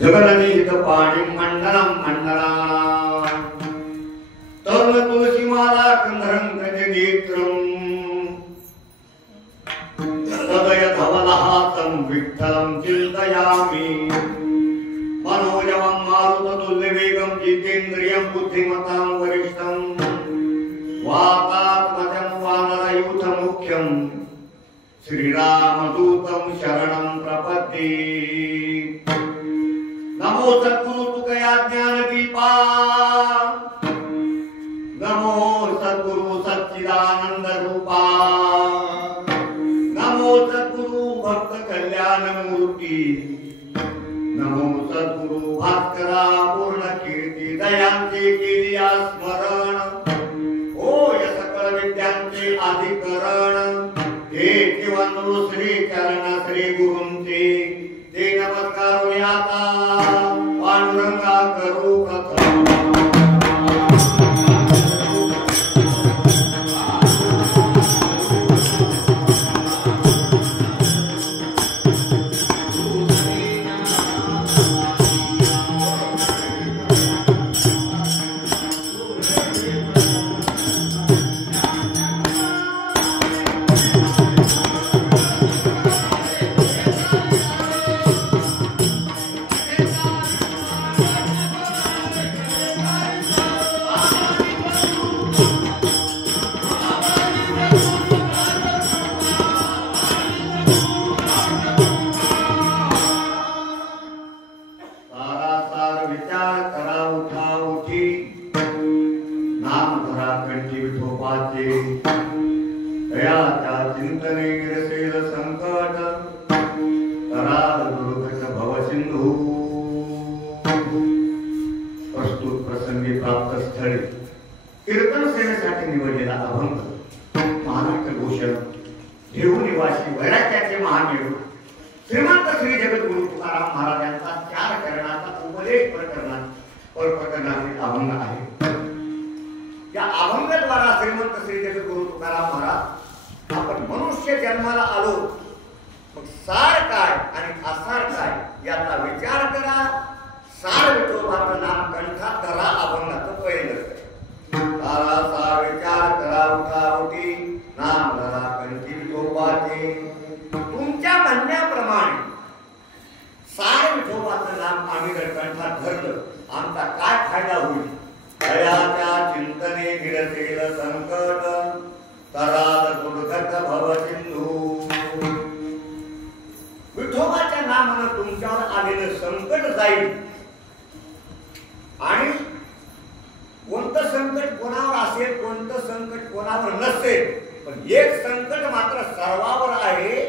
जगन्नीत पाणी मंडलम मंडला तरुण तुळशीमाला कंधरं नेत्रम हृदय धवलहातं विठ्ठलं चिन्तयामि मनोजवं मारुततुल्यवेगं जितेन्द्रियं बुद्धिमतां वरिष्ठं वातात्मजं वानरयूथमुख्यं श्रीरामदूतं शरणं प्रपद्ये। नमो सद्गुरु तुकया ज्ञानदीपा, नमो सद्गुरु सच्चिदानंद रूपा, नमो सद्गुरु भक्त कल्याण मूर्ती, नमो सद्गुरु भास्करा पूर्ण कीर्ती दयांचे केलिया स्मरण, होय सकळ विद्यांचे अधिकरण, हे वंदू श्री चरण श्री गुरूंचे ते नमस्कार आता पांडुरंगा करू प्रथम। कीर्तन सेवेसाठी निवडलेला अभंग महाराष्ट्र भूषण देवनिवासी वैराग्याचे महामेरू श्रीमंत श्री जगद्गुरु तुकाराम महाराजांचा 4 चरणाचा उपदेश प्रकरणातील अभंग आहे। या अभंगाद्वारा श्रीमंत श्री जगद्गुरु तुकाराम महाराज आपण मनुष्य जन्माला आलो, मग सार काय आणि आसार काय याचा विचार करा, सार विठोबाचं नाम कंठात धरा अभंगाचं पहिलं सारा विचार करा उठावटी नाम धरा कंठी विठोबाचे। तुमच्या म्हणण्याप्रमाणे सार विठोबाचं नाम आम्ही जर कंठात धरलं आमचा काय फायदा होईल? दयाच्या चिंतने गिरसेल संकट तराल दुर्गत भव सिंधू। विठोबाच्या नामानं तुमच्यावर आलेलं संकट जाईल आणि कोणतं संकट कोणावर असेल कोणतं संकट कोणावर नसेल, पण एक संकट मात्र सर्वावर आहे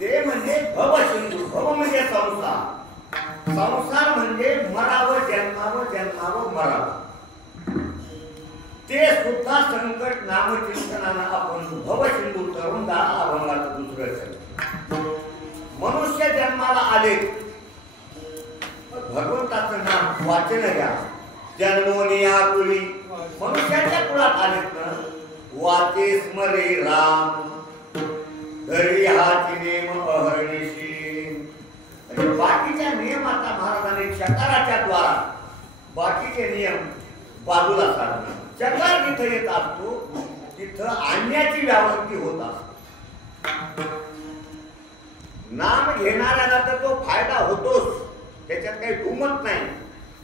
ते म्हणजे भवसिंधू। भव म्हणजे संसार, संसार म्हणजे मरावं जन्मावं जन्मावं मरावं, ते सुद्धा संकट नामचिंतनानं आपण भवसिंधू तरुण दा अभंगाचं दुसरं संकट। मनुष्य जन्माला आले भगवंताचं नाम वाचन घ्या, जन्मोनी आकुली मनुष्याच्या कुळात आलेत ना, वाचे स्मरे राम धरी हाती नेम अहर्निशी। बाकीच्या नियमाचा महाराजांनी चकाराच्या द्वारा बाकीचे नियम बाजूला साधणार। चकार जिथं येत असतो तिथं आणण्याची व्यावृत्ती होत असते। नाम घेणाऱ्याला तर तो फायदा होतोच, त्याच्यात काही दुमत नाही,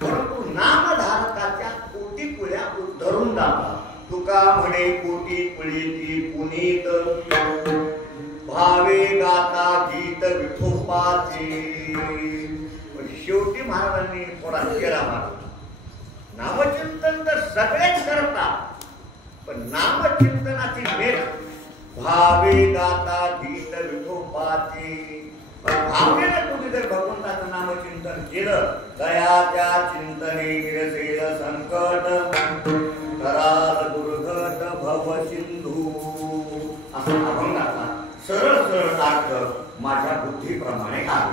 परंतु नामधारकाच्या कोटी पुळ्या धरून जातात। तुका म्हणे कोटी पुळीची पुनीत भावे गाता गीत विठोबाचे। शेवटी महाराजांनी थोडा चेहरा मारला, नामचिंतन तर सगळेच करतात, पण नामचिंतनाची मेघ भावे गाता गीत विठोबाचे। भावेनं तुम्ही जर भगवंताचं नामचिंतन केलं, दयाच्या चिंतने गिरसेल संकट कराल दुर्गत भव सिंधू। असा अभंगाचा सरळ सरळ अर्थ माझ्या बुद्धीप्रमाणे आहे।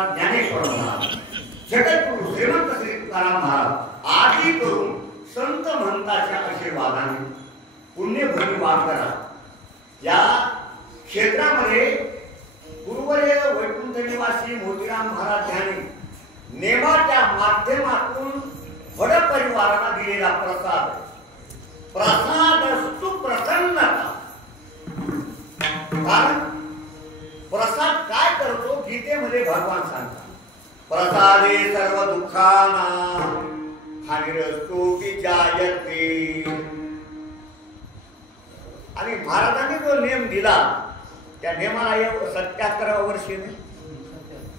महाराज, ज्ञानेश्वर महाराज, जगद्गुरु श्रीमंत श्री तुकाराम महाराज आदी करून संत महंताच्या आशीर्वादाने पुण्यभूमी वाढ करा. या क्षेत्रामध्ये गुरुवर्य वैकुंठ निवासी मोतीराम महाराज यांनी नेमाच्या माध्यमातून वड परिवाराला दिलेला प्रसाद, प्रसादस्तु प्रसन्नता. कारण प्रसाद काय करतो, गीतेमध्ये भगवान सांगतात, प्रसादे सर्व दुःखाना हानिरस्तु विजायते. आणि महाराजांनी जो नियम दिला त्या नियमाला 77 वर्षे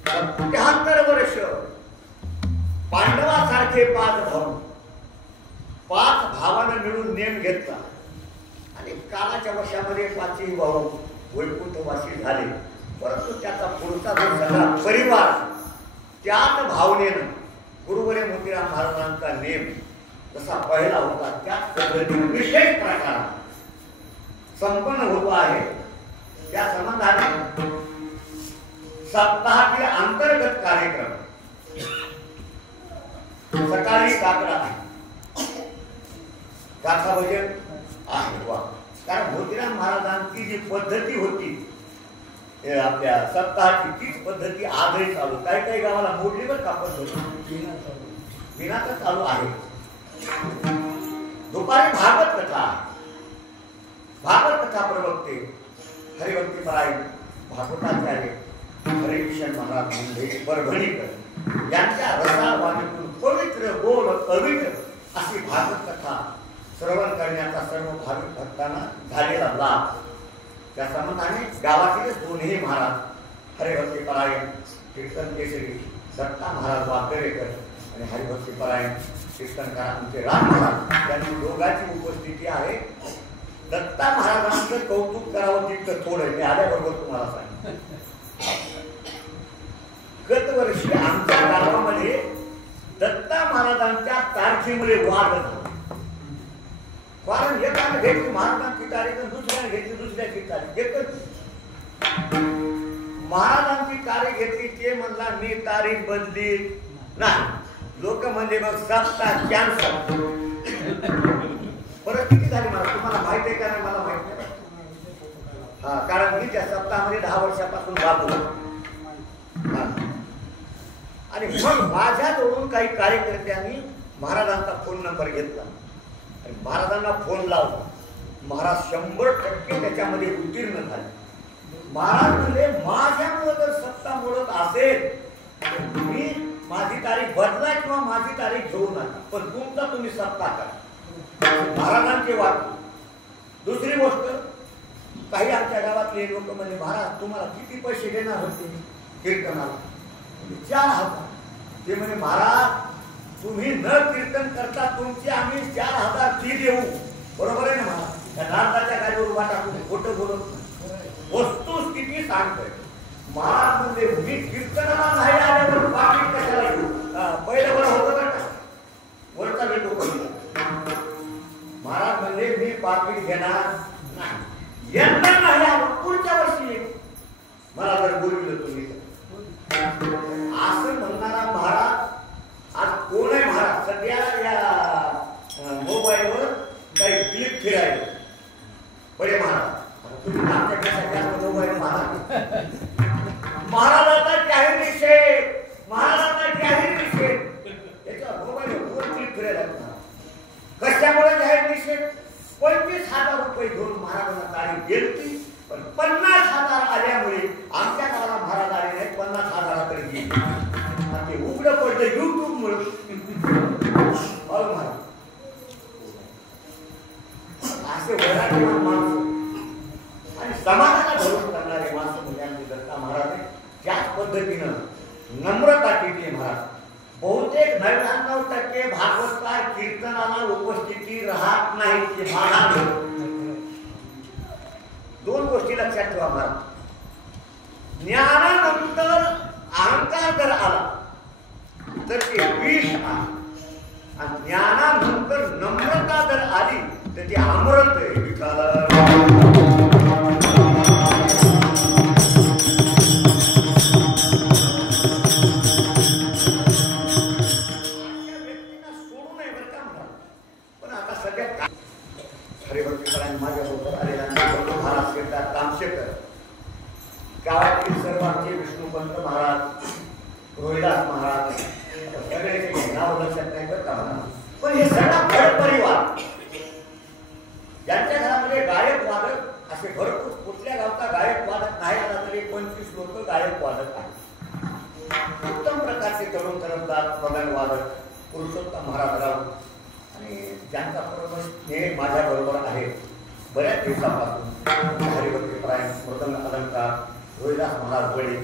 77 वर्ष पांडवासारखे 5 भावानं मिळून नेम घेतला आणि कालाच्या वर्षामध्ये 5ही भाऊ वैकुंठवासी झाले. परंतु त्याचा पुढचा जो सगळा परिवार त्याच भावनेनं गुरुवर्य मोतीराम महाराजांचा नेम जसा पहिला होता त्याच पद्धतीने विशेष प्रकार संपन्न होतो आहे. त्या संबंधाने सप्ताहातील अंतर्गत कार्यक्रम सकाळी काकडा गाथा भजन आहे. वा, कारण मोतीराम महाराजांची जी पद्धती होती आपल्या सप्ताहाची तीच पद्धती आजही चालू. काही काही गावाला मोडलीवर कापड होती, विनाच चालू आहे. दुपारी भागवत कथा, भागवत कथा प्रवक्ते हरिभक्तीपरायण भागवताचार्य हरिकिशन महाराज मुंडे परभणीकर यांच्या रसावाणीतून पवित्र गोड पवित्र अशी भागवत कथा श्रवण करण्याचा सर्व भाविक भक्तांना झालेला लाभ. त्या संबंधाने गावातीलच दोन्ही महाराज हरिभक्तीपरायण कीर्तन केसरी दत्ता महाराज वाकरेकर आणि हरिभक्तीपरायण कीर्तनकार आमचे राम महाराज यांची दोघांची उपस्थिती आहे. दत्ता महाराजांचं कौतुक करावं तितकं थोडं मी आल्याबरोबर तुम्हाला सांगितलं. गत वर्षी आमच्या गावामध्ये दत्ता महाराजांच्या तारखेमुळे वाद झाला. कारण एकाने घेतली महाराजांची तारीख दुसऱ्याने घेतली दुसऱ्याची तारीख. एकच महाराजांची तारीख घेतली ते म्हणला मी तारीख बदली नाही. लोक म्हणजे मग सप्ताह कॅन्सल. परत किती झाली मला तुम्हाला माहित आहे का नाही मला माहित नाही. हा, कारण मी त्या सप्ताहामध्ये 10 वर्षापासून वागलो. आणि मग माझ्याजवळून काही कार्यकर्त्यांनी महाराजांचा फोन नंबर घेतला आणि महाराजांना फोन लावला. महाराज 100% त्याच्यामध्ये उत्तीर्ण झाले. महाराज म्हणले माझ्यामुळे जर सत्ता मोडत असेल मी माझी तारीख बदला किंवा माझी तारीख घेऊ नका, पण तुमचा तुम्ही सत्ता करा. महाराजांचे वाद. दुसरी गोष्ट, काही आमच्या गावातले लोक म्हणजे महाराज तुम्हाला किती पैसे देणार होते कीर्तनाला? 4,000. ते म्हणजे महाराज तुम्ही न कीर्तन करता तुमची आम्ही 4,000 फी देऊ. बरोबर आहे ना महाराज? त्या नारदाच्या गाडीवर उभा टाकून खोटं बोलत वस्तुस्थिती सांगतोय. महाराज म्हणजे मी कीर्तनाला नाही आल्यावर पाकिट कशाला घेऊ? पहिलं बरं होतं का वरचा भेटू करू. महाराज म्हणजे मी पाकिट घेणार नाही. यंदा नाही आलो पुढच्या वर्षी मला जर बोलविलं तुम्ही असं म्हणणारा महाराज आज कोण आहे? महाराज सध्या या मोबाईलवर काही क्लिप फिरायला बरे महाराज तुम्ही आमच्या मोबाईल महाराजाचा जाहीर निषेध, महाराजाचा जाहीर निषेध याच्या मोबाईलवर क्लिप फिरायला. कशामुळे जाहीर निषेध? 25,000 रुपये घेऊन महाराजांना तारीख गेली, पण 50,000 आल्यामुळे आमच्या गावाला महाराज आले नाही. 50,000 तरी गेली. ते उघडं पडलं युट्यूब मुळे. असे वराठीवान माणसं आणि समाजाला धरून करणारे माणसं म्हणजे आमचे दत्ता महाराज त्याच पद्धतीनं नम्रता केली. महाराज बहुतेक 99% भागवतकार कीर्तनाला उपस्थिती राहत नाही. ते महाराज 2 गोष्टी लक्षात ठेवा महाराज. ज्ञानानंतर अहंकार जर आला तर ते विष आहे आणि ज्ञानानंतर नम्रता जर आली तर ती अमृत आहे. विठाला आमचे विष्णुपंत महाराज, रोहिदास महाराज सगळे नाव लक्षात नाही करता म्हणा, पण हे सगळा भट परिवार ज्यांच्या घरामध्ये गायक वादक असे भरपूर, कुठल्या गावचा गायक वादक नाही आला तरी 25 लोक गायक वादक आहेत. उत्तम प्रकारचे तरुण तरफदार प्रधान वादक पुरुषोत्तम महाराजराव आणि ज्यांचा प्रवेश हे माझ्या बरोबर आहे बऱ्याच दिवसापासून. हरिभक्तीपरायण मृदंग अलंकार रोहिदास महाराज वडे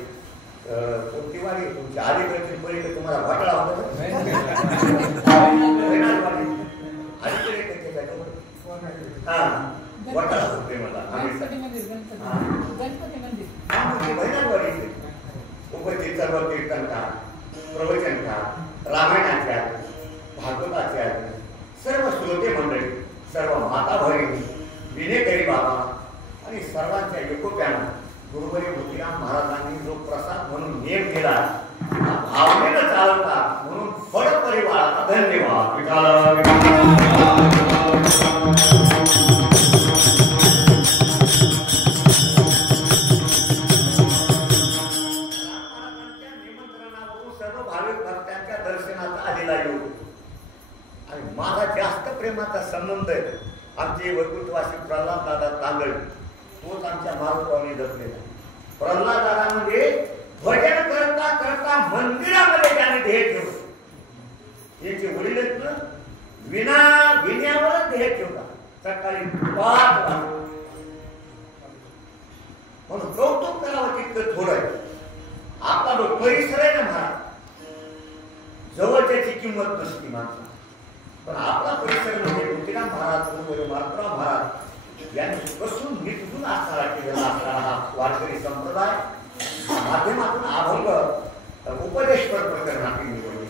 कोणती वाडी तुमची अलीकडची पलीकडे तुम्हाला वाटला होता हा वाटाळा होते मला बहिणारवाडी उपस्थित सर्व कीर्तनकार, प्रवचनकार, रामायणाचार्य, भागवताचार्य, सर्व श्रोते मंडळी, सर्व माता भगिनी, विनेकरी बाबा आणि सर्वांच्या एकोप्यानं गुरुवर्य मोतीराम महाराजांनी जो प्रसाद म्हणून नियम केला भावनेनं चालता म्हणून फळ परिवाराला धन्यवाद. माझा जास्त प्रेमाचा संबंध आहे आमचे वैकुंठवासी प्रल्हाद दादा तांदळे, तोच आमच्या मारुतीने जपलेला. प्रल्हाद दादा म्हणजे भजन करता करता मंदिरामध्ये त्याने ध्येय ठेवलं. यांचे वडील आहेत ना विण्यावरच ध्येय ठेवला. सकाळी 5 वाजता म्हणून कौतुक करावं तितकं थोडं आहे. आपला जो परिसर आहे ना महाराज, जवळच्याची किंमत नसती माणसा, पण आपला परिसर म्हणजे मोतीराम महाराज, मारुतीराव महाराज यांनी कसून निधून असणारा केलेला असणारा हा वारकरी संप्रदाय माध्यमातून अभंग उपदेशपर प्रकरणातील निवडले.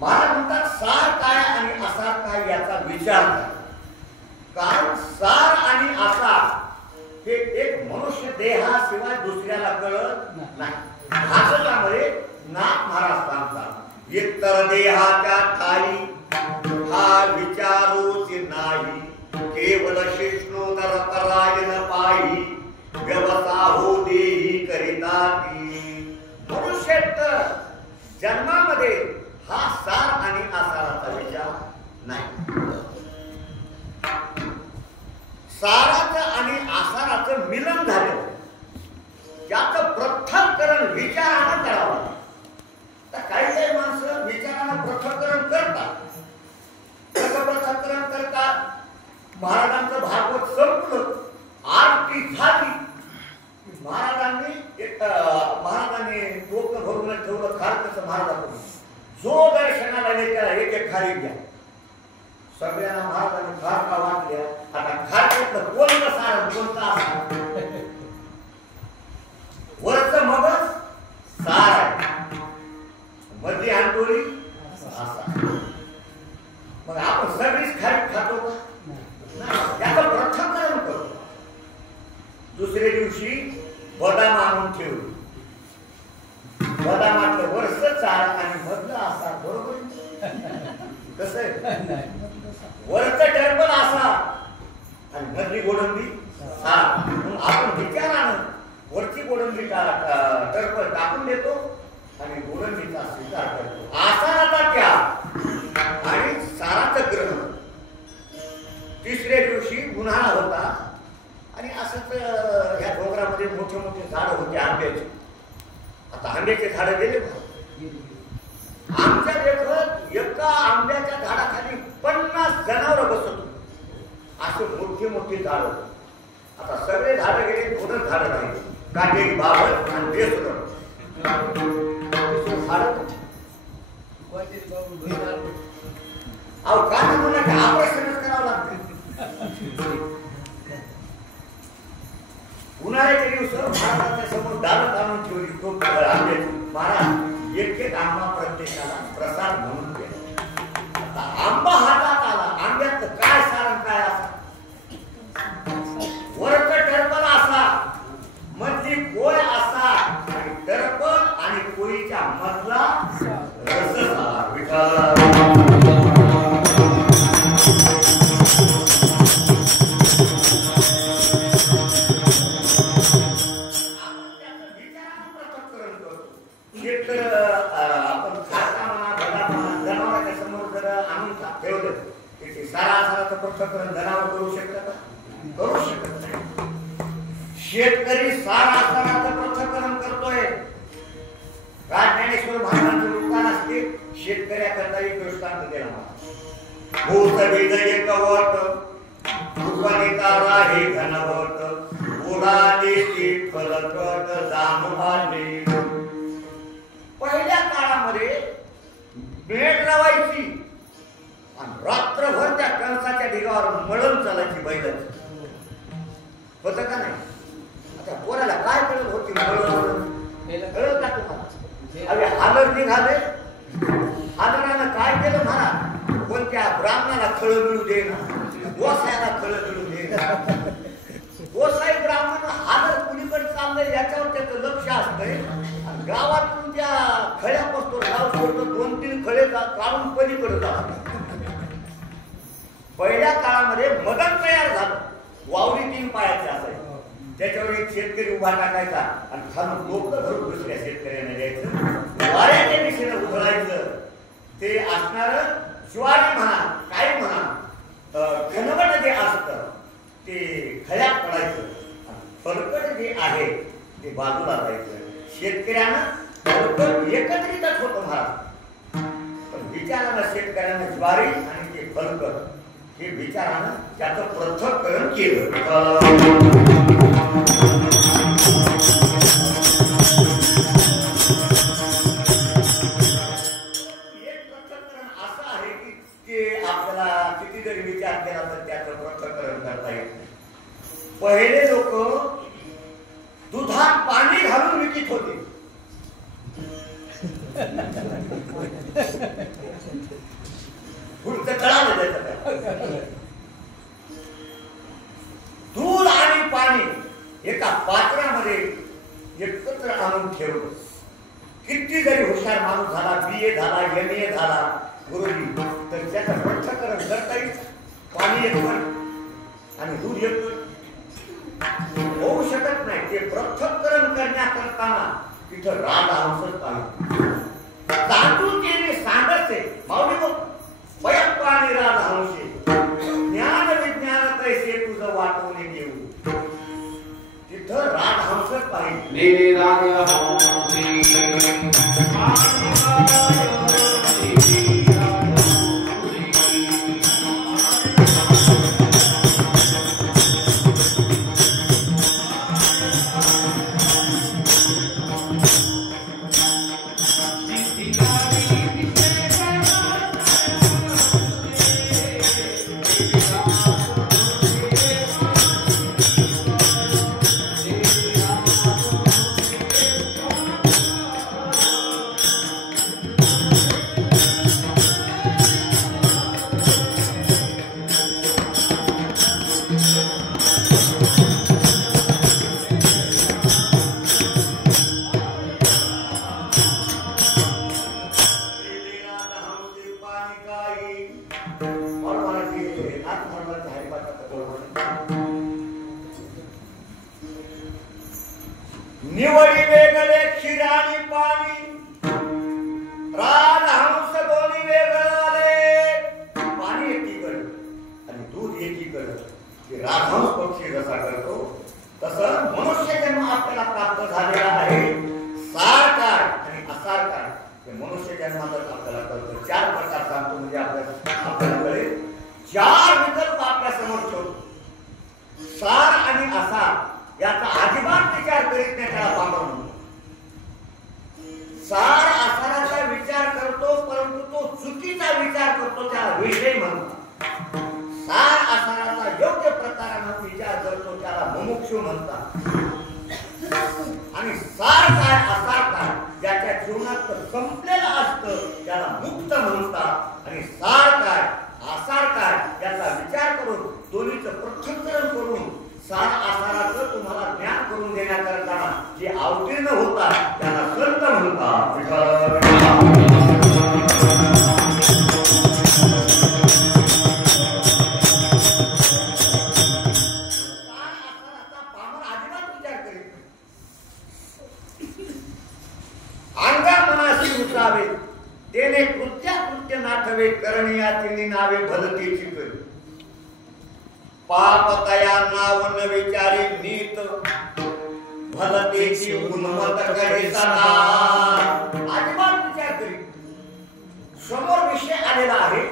महाराज म्हणतात सार काय आणि आसार काय याचा विचार करा. कारण सार आणि आसार हे एक मनुष्य देहाशिवाय दुसऱ्याला कळत नाही. भाषणामध्ये नाथ महाराज सांगतात इतर देहाच्या ठाई हा विचारूच नाही, केवळ शिष्णोदर परायण पायी व्यवसाहो देही करिता ती. मनुष्य जन्मामध्ये हा सार आणि आसाराचा विचार नाही. साराचं आणि आसाराचं मिलन झालं, त्याचं पृथक्करण विचारानं करावं. काही काही माणसं विचारानं पृथक्करण करतात. कसं पृथक्करण करतात? महाराजांचं भागवत संपलं, आरती झाली, महाराजांनी डोकं भरून ठेवलं खारकचं महाराजांकडून. जो दर्शनाला त्याला एक एक खारी घ्या. सगळ्यांना महाराजांनी खारका वाटल्या. आता खारक्यातलं कोणतं सारण कोणतं असणार? वरचं मगच सार आहे, मधली अंडोळी असा. मग आपण सगळीच खारी खातो का? त्याचं पृथक्करण करतो. दुसऱ्या दिवशी बदाम आणून ठेवली. बदामातलं वरच चार आणि मधलं असा. बरोबर कसं आहे? वरच टरबल असा आणि मधली गोडंबी सार. मग आपण विचारानं वरची गोडंबी टरबल टाकून देतो आणि गोडंबीचा स्वीकार करतो. आसाराचा त्याग आणि साराचं ग्रहण. तिसऱ्या दिवशी उन्हाळा होता आणि असंच ह्या डोंगरामध्ये मोठे मोठे झाड होते आंब्याचे. आता आंब्याचे झाड गेले. आमच्या देखत एका आंब्याच्या झाडाखाली 50 जनावर बसत असे मोठे मोठे झाड. आता सगळे झाड गेले, थोडं झाड राहिले. काटेरी बाबत आणि बेसुरं अहो का ऑपरेशनच करावं लागते. उन्हाळ्याच्या दिवस महाराजांच्या समोर दारात आणून ठेवली खूप आंब्याची. महाराज एक एक आंबा प्रत्येकाला प्रसाद म्हणून द्या. आता आंबा हातात आला, आंब्यात काय सारण काय असा? वरचं टरबल असा, मधली कोय असा आणि टरबल आणि कोळीच्या मधला रस झाला. शेतकरी आपण खाता म्हणा बघा म्हणा जनावरांच्या समोर जर आणून ठेवलं की ते सारासाराचं पृथक्करण जनावर करू शकतं का? करू शकत नाही. शेतकरी सारासाराचं पृथक्करण करतोय. ज्ञानेश्वर महाराजांचं वृत्तांत असते शेतकऱ्याकरता एक दृष्टांत दिला मला. भूत बीज एक वट उपनिता राही घनवट उडाली ती फलकट जाम आली. पहिल्या काळामध्ये बेड लावायची आणि रात्रभर त्या कणसाच्या ढिगावर मळून चालायची बैलाची. होतं का नाही? आता पोराला काय कळत होती मळून कळत का तुम्हाला? अरे हालर निघाले हालरानं काय केलं म्हणा कोणत्या ब्राह्मणाला खळ मिळू दे ना गोसायला खळ मिळू दे ना. गोसाई ब्राह्मण हालर कुणीकडे चाललंय याच्यावर त्याचं लक्ष असतंय. गावातून त्या खळ्यापासून गाव सोडतो 2-3 खळे काढून पलीकडे जातात. पहिल्या काळामध्ये मदत तयार झालं. वावरी 3 पायाचे असायचे. त्याच्यावर एक शेतकरी उभा टाकायचा आणि खालून डोकं धरून दुसऱ्या शेतकऱ्याने द्यायचं. वाऱ्याच्या दिशेनं उधळायचं. ते असणार ज्वारी म्हणा काय म्हणा घनवट जे असतं ते खळ्यात पडायचं. फलकट जे आहे ते बाजूला जायचं. शेतकऱ्यानं फलकट एकत्रितच होतं महाराज. पण विचारानं शेतकऱ्यानं ज्वारी आणि ते फलकट हे विचारानं त्याचं पृथक्करण केलं. किती जरी विचार केला तर त्याचं पृथक्करण करता येत नाही. पहिले लोक दुधात पाणी घालून विकीत होते. दूध आणि पाणी एका पात्रामध्ये एकत्र आणून ठेवलं. किती जरी हुशार माणूस झाला BA झाला MA झाला गुरुजी तर त्याचं पृथक्करण करता येईल. पाणी एकतर आणि दूध एकतर होऊ शकत नाही. ते पृथक्करण करण्याकरता तिथं राजहंसच पाहिजे. धातू केले सांगते माऊली बघ पयप्पा आणि राजहंसे ज्ञान विज्ञान कैसे तुझं वाटवणे घेऊ. तिथं राजहंसच पाहिजे. निवडी वेगळे क्षीर आणि पाणी राजहंस दोन्ही वेगळे. पाणी एकीकडे आणि दूध एकीकडे. राजहंस पक्षी जसा करतो तसं मनुष्य जन्म आपल्याला प्राप्त झालेला आहे. सार काळ आणि असार काळ हे मनुष्य जन्मातच आपल्याला कळतं. 4 प्रकार सांगतो म्हणजे आपल्याकडे 4 विकल्प आपल्या समोर ठेवतो. सार आणि असार याचा अजिबात विचार करीत नाही त्याला पामर म्हणतो. सार असाराचा विचार करतो परंतु तो चुकीचा विचार करतो त्याला विषय म्हणतात. सार असाराचा योग्य प्रकारानं विचार करतो त्याला मुमुक्षु म्हणतात. आणि सार काय असार काय ज्याच्या जीवनात संपलेलं असतं त्याला मुक्त म्हणतात. आणि सार काय आसार काय याचा विचार करून दोन्हीचं पृथक्करण करून सार आसाराचं तुम्हाला ज्ञान करून देण्याकरता जे अवतीर्ण होतात त्याला संत म्हणतात. सार आसाराचा पामर अजिबात विचार करीत नाही. दिसावे तेने कृत्याकृत्य नाठवे करणीयाची नावे भलतेची करी पाप तया नाव न विचारी नीत भलतेची गुणवत करे सदा अजिबात विचार करी समोर विषय आलेला आहे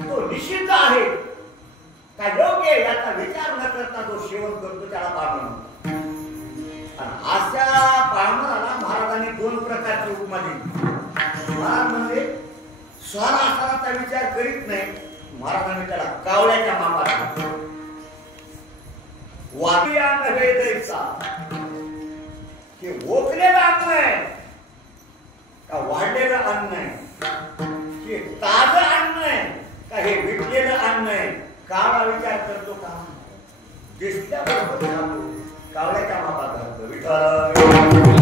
तो निषिद्ध आहे का योग्य याचा विचार न करता जो सेवन करतो त्याला पाळणं अशा पाळणाऱ्याला महाराजांनी दोन प्रकारची उपमा दिली महाराज म्हणजे स्वरासाराचा विचार करीत नाही महाराजांनी त्याला कावळ्याच्या मापात वादिया नव्हे द्यायचा की ओकलेलं अन्न आहे का वाढलेलं अन्न आहे की ताजं अन्न आहे का हे विकलेलं अन्न आहे कावळा विचार करतो का दिसल्या बरोबर घालतो कावळ्याच्या मापात घालतो विठ्ठल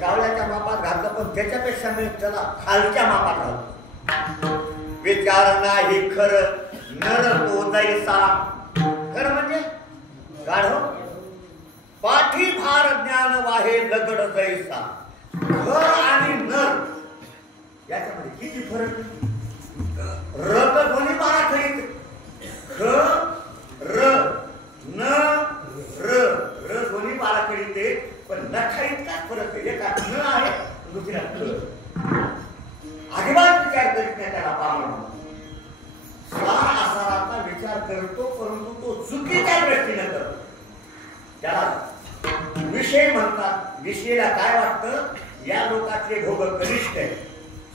कावळ्याच्या मापात घातलं पण त्याच्यापेक्षा मी त्याला खालच्या मापात घालतो विचार नाही खरं नर तो जैसा खरं म्हणजे गाढव पाठी फार ज्ञान वाहे लगड जैसा खर आणि नर याच्यामध्ये किती फरक रत ध्वनी बारा खरीत ख र न र र ध्वनी बारा खरीत पण नखाईत काय फरक आहे एका न आहे दुसऱ्या अजिबात विचार करीत नाही त्याला पामण सार आसाराचा विचार करतो परंतु तो चुकीच्या दृष्टीने करतो त्याला विषय म्हणतात विषयाला काय वाटतं या लोकातले भोग कनिष्ठ आहे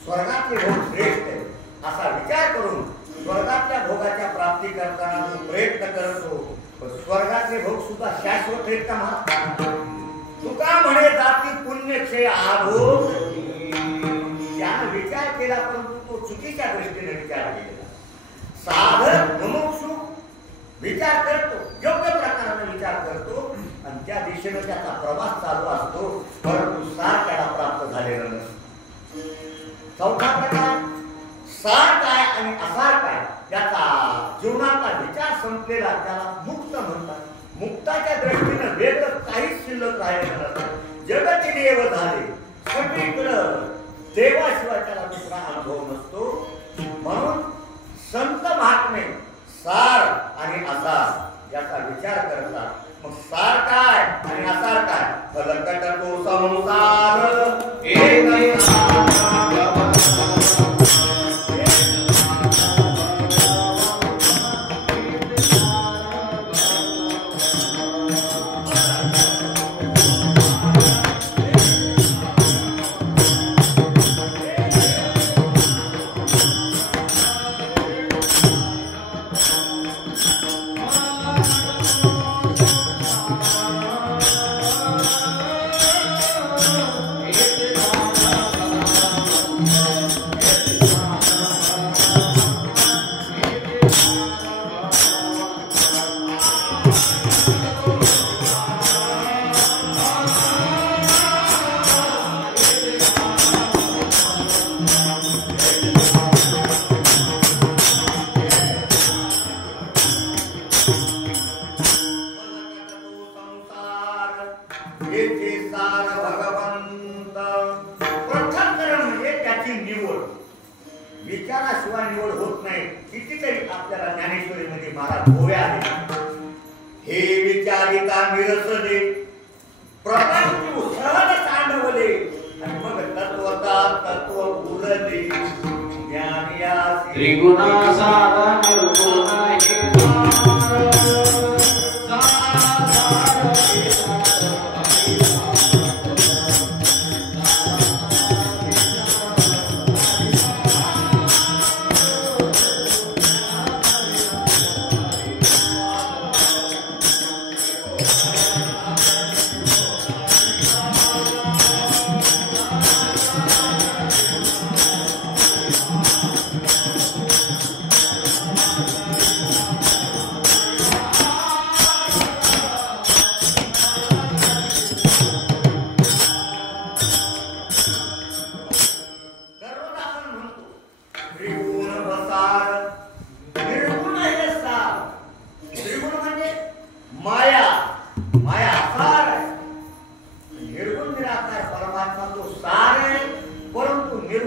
स्वर्गातले भोग श्रेष्ठ आहे असा विचार करून स्वर्गातल्या भोगाच्या प्राप्ती करताना जो प्रयत्न करतो स्वर्गातले भोग सुद्धा शाश्वत आहेत का महाराज तुका म्हणे जाती पुण्यक्षय आधो यानं विचार केला परंतु तो चुकीच्या दृष्टीने विचार केला साधक मुमुक्षु विचार करतो योग्य प्रकाराने विचार करतो आणि त्या दिशेने त्याचा प्रवास चालू असतो परंतु सार त्याला प्राप्त झालेला नसतो चौथा प्रकार सार काय आणि असार काय त्याचा जीवनाचा विचार संपलेला त्याला मुक्त म्हणतात मुक्ताच्या दृष्टीने वेगळं काहीच शिल्लक राहिलेलं नसतं जगती देव झाले सगळीकडं देवाशिवाय त्याला दुसरा अनुभव नसतो म्हणून संत महात्मे सार आणि असार याचा विचार करतात मग सार काय आणि असार काय फलकट तो संसार एक विचाराशिवाय निवड होत नाही कितीतरी आपल्याला ज्ञानेश्वरीमध्ये महाराज ओव्या आहेत हे विचारिता निरसले प्रपंच सहज सांडवले आणि मग तत्वता तत्व उरले ज्ञानिया त्रिगुणा सारा निर्गुणा त्रिगुण बसा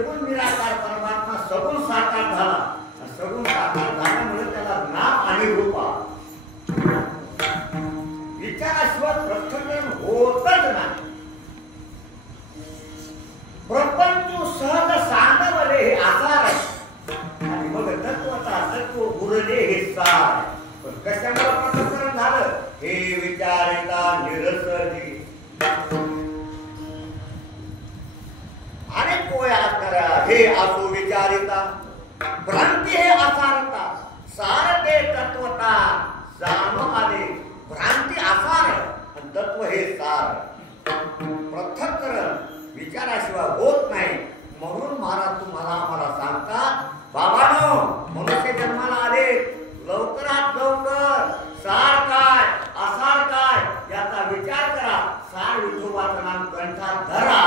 निर्गुण निराकार परमात्मा सगुण साकार झाला. सगुण साकार झाल्यामुळे त्याला नाम आणि रूप विचाराशिवाय प्रकटन होतच नाही. प्रपंच सहज सांगवले हे आसार आणि मग तत्वता तत्व उरले हे सार. पण कशामुळे प्रकटन झालं हे विचारिता निरसली. अनेक पोया करा हे असो विचारिता. भ्रांती हे असारता सार ते तत्वता जाणू आले. भ्रांती आसार आणि तत्व हे सार. पृथक्करण विचाराशिवाय होत नाही. म्हणून महाराज तुम्हाला आम्हाला सांगतात बाबांनो मनुष्य जन्माला आले लवकरात लवकर सार काय असार काय याचा विचार करा. सार विठोबाचं नाम कंठात धरा.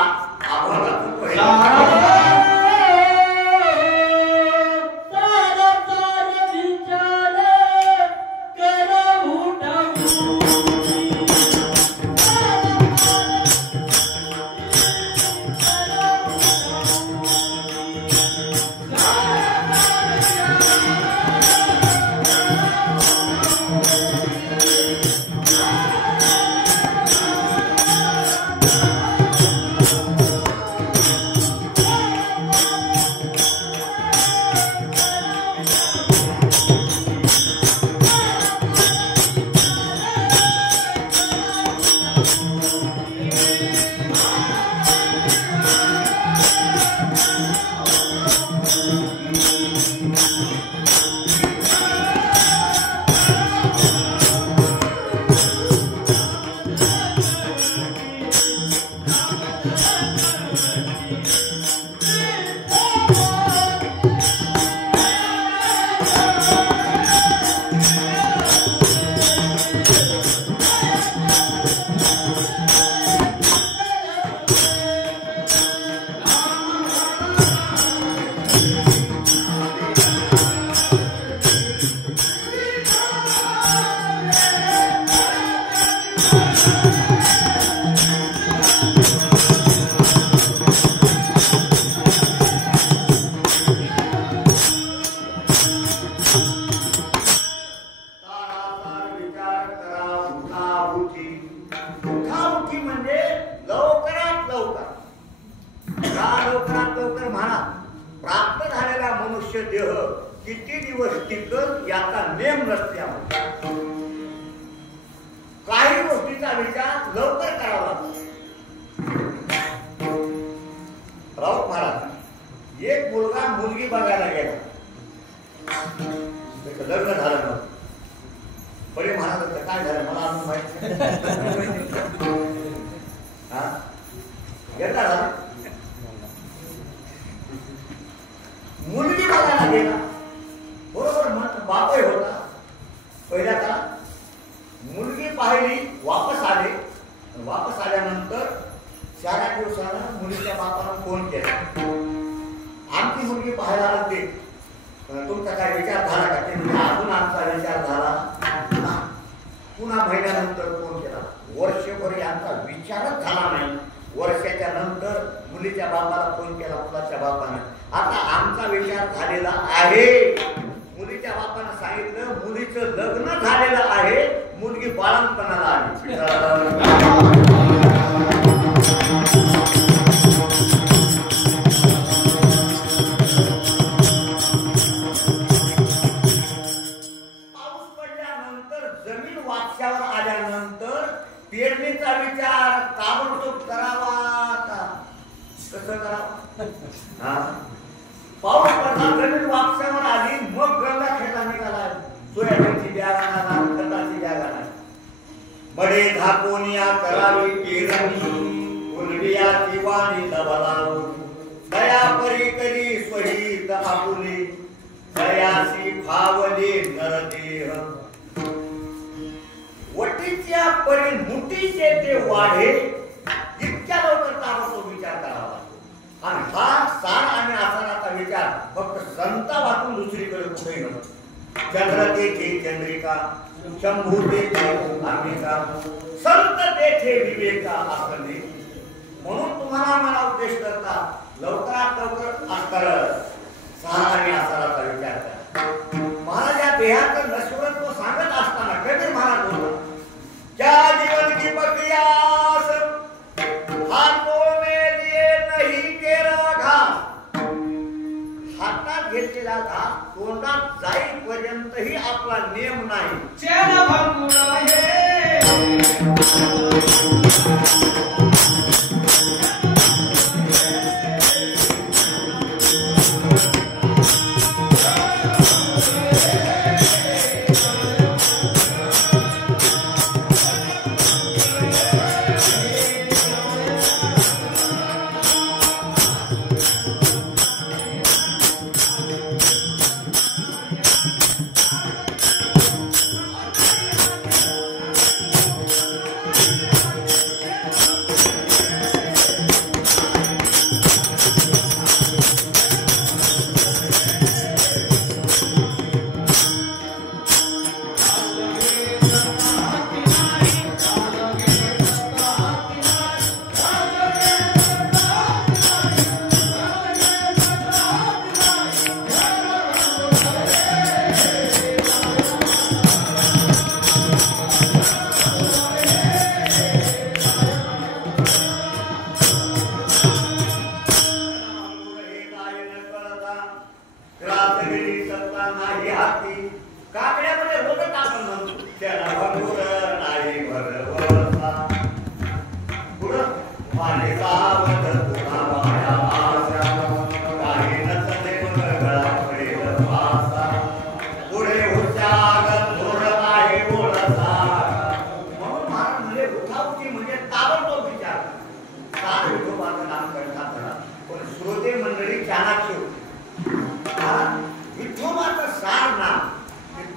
शंभू देखे अंबिका संत देखे विवेका आखंडी. म्हणून तुम्हाला मला उपदेश करता लवकरात लवकर अस्तर सारा आणि आसाराचा विचार करा. महाराज या देहाचं नश्वरत्व सांगत असताना कधी महाराज बोलला क्या जीवन की प्रक्रियास हाथों में लिए नहीं तेरा घास. हातात घेतलेला घास तोंडात जाईपर्यंतही आपला नियम नाही. चैन भंगुर आहे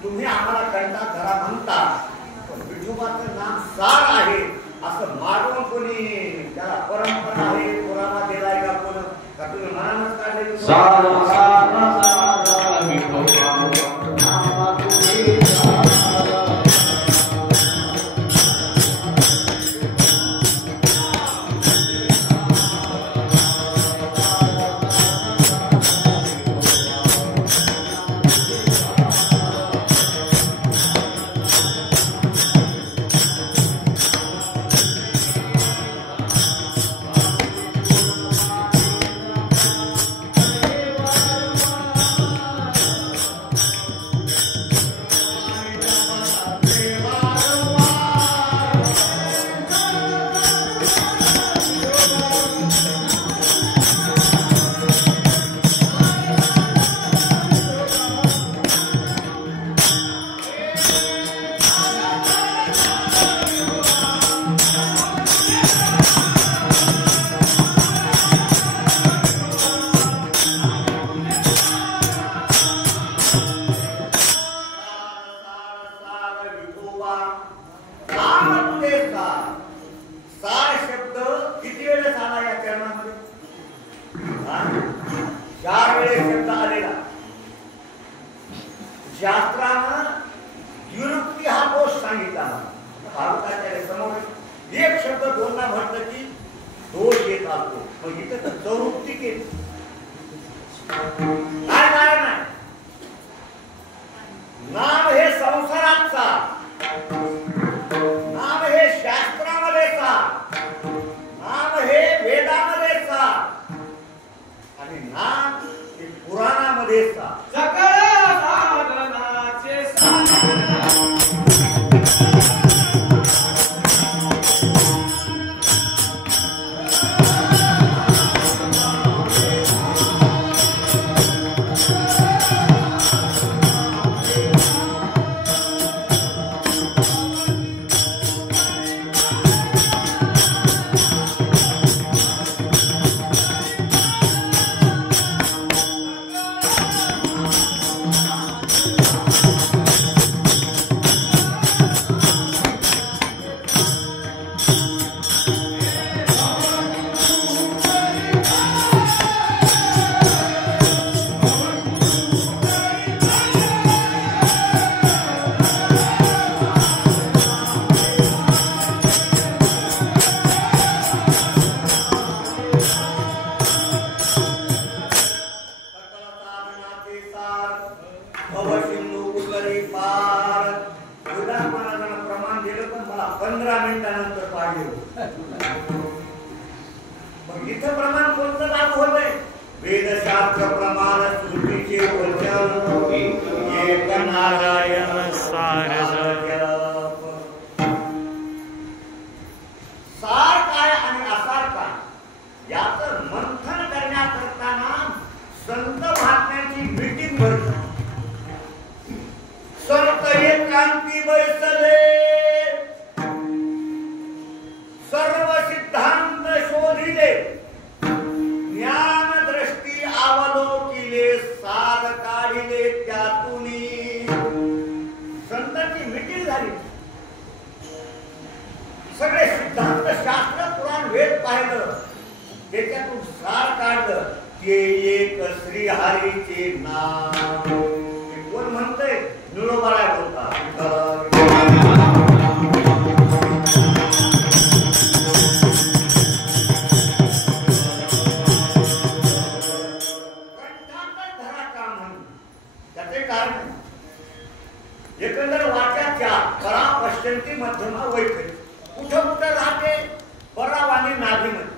तुम्ही आम्हाला कंटा धरा म्हणता, पण विठोबाचं नाम सार आहे असं मागून कोणी त्याला परंपरा आहे पुरावा दिलाय का कोण का तुम्ही मनानच काढले? सार सार सार विठोबा नाम तुझे इथं प्रमाण कोणतं लागू होतंय? वेदशास्त्र प्रमाण श्रुतीचे वचन एक नारायण सार जप. सार काय आणि असार काय याचं मंथन करण्याकरताना संत महात्म्यांची मीटिंग भरली. संत एकांती बैसले, सर्व सिद्धांत शोधिले, ज्ञान दृष्टी अवलोकिले, सार काढिले त्यातूनी. संतांची मीटिंग झाली. सगळे सिद्धांत शास्त्र पुराण वेद पाहिलं, त्याच्यातून सार काढलं. ते एक श्री हरीचे नाम. कोण म्हणतंय? निळोबाला बोलता. एकंदर वाक्याच्या परा पश्चिंती मध्यमा वैखरी. कुठं कुठं राहते? परावानी नाभीमध्ये,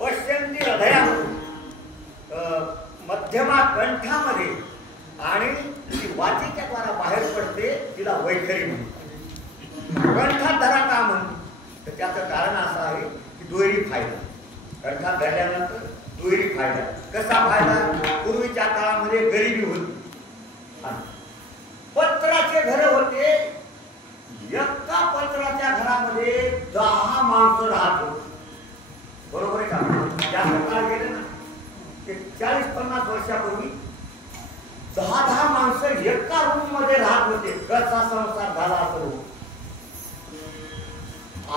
पश्चिंती हृदयामध्ये, मध्यमा कंठामध्ये आणि ती वाचीच्या द्वारा बाहेर पडते, तिला वैखरी म्हणते. कंठात धरा का म्हणते? तर त्याचं कारण असं आहे की दुहेरी फायदा. कंठात धरल्यानंतर दुहेरी फायदा. कसा फायदा? पूर्वीच्या काळामध्ये गरिबी होती, पत्राचे घर होते. एका पत्राच्या घरामध्ये 10 माणसं राहत होते. बरोबर आहे का? जास्त काळ गेले ना, 40-50 वर्षापूर्वी 10 माणसं एका रूम मध्ये राहत होते. कसा संसार झाला असं.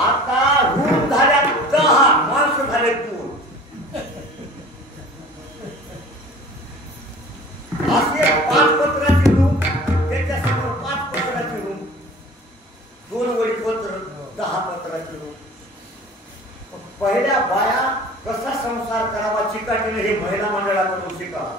आता रूम झाल्या 10 माणसं झाले 2. असे 5 पत्राची रूम, त्याच्यासमोर 5 पत्राची रूम, 2 वडी पत्र, 10 पत्राची रूम. पहिल्या बाया कसा संसार करावा चिकाटीने हे महिला मंडळाकडून शिकावा.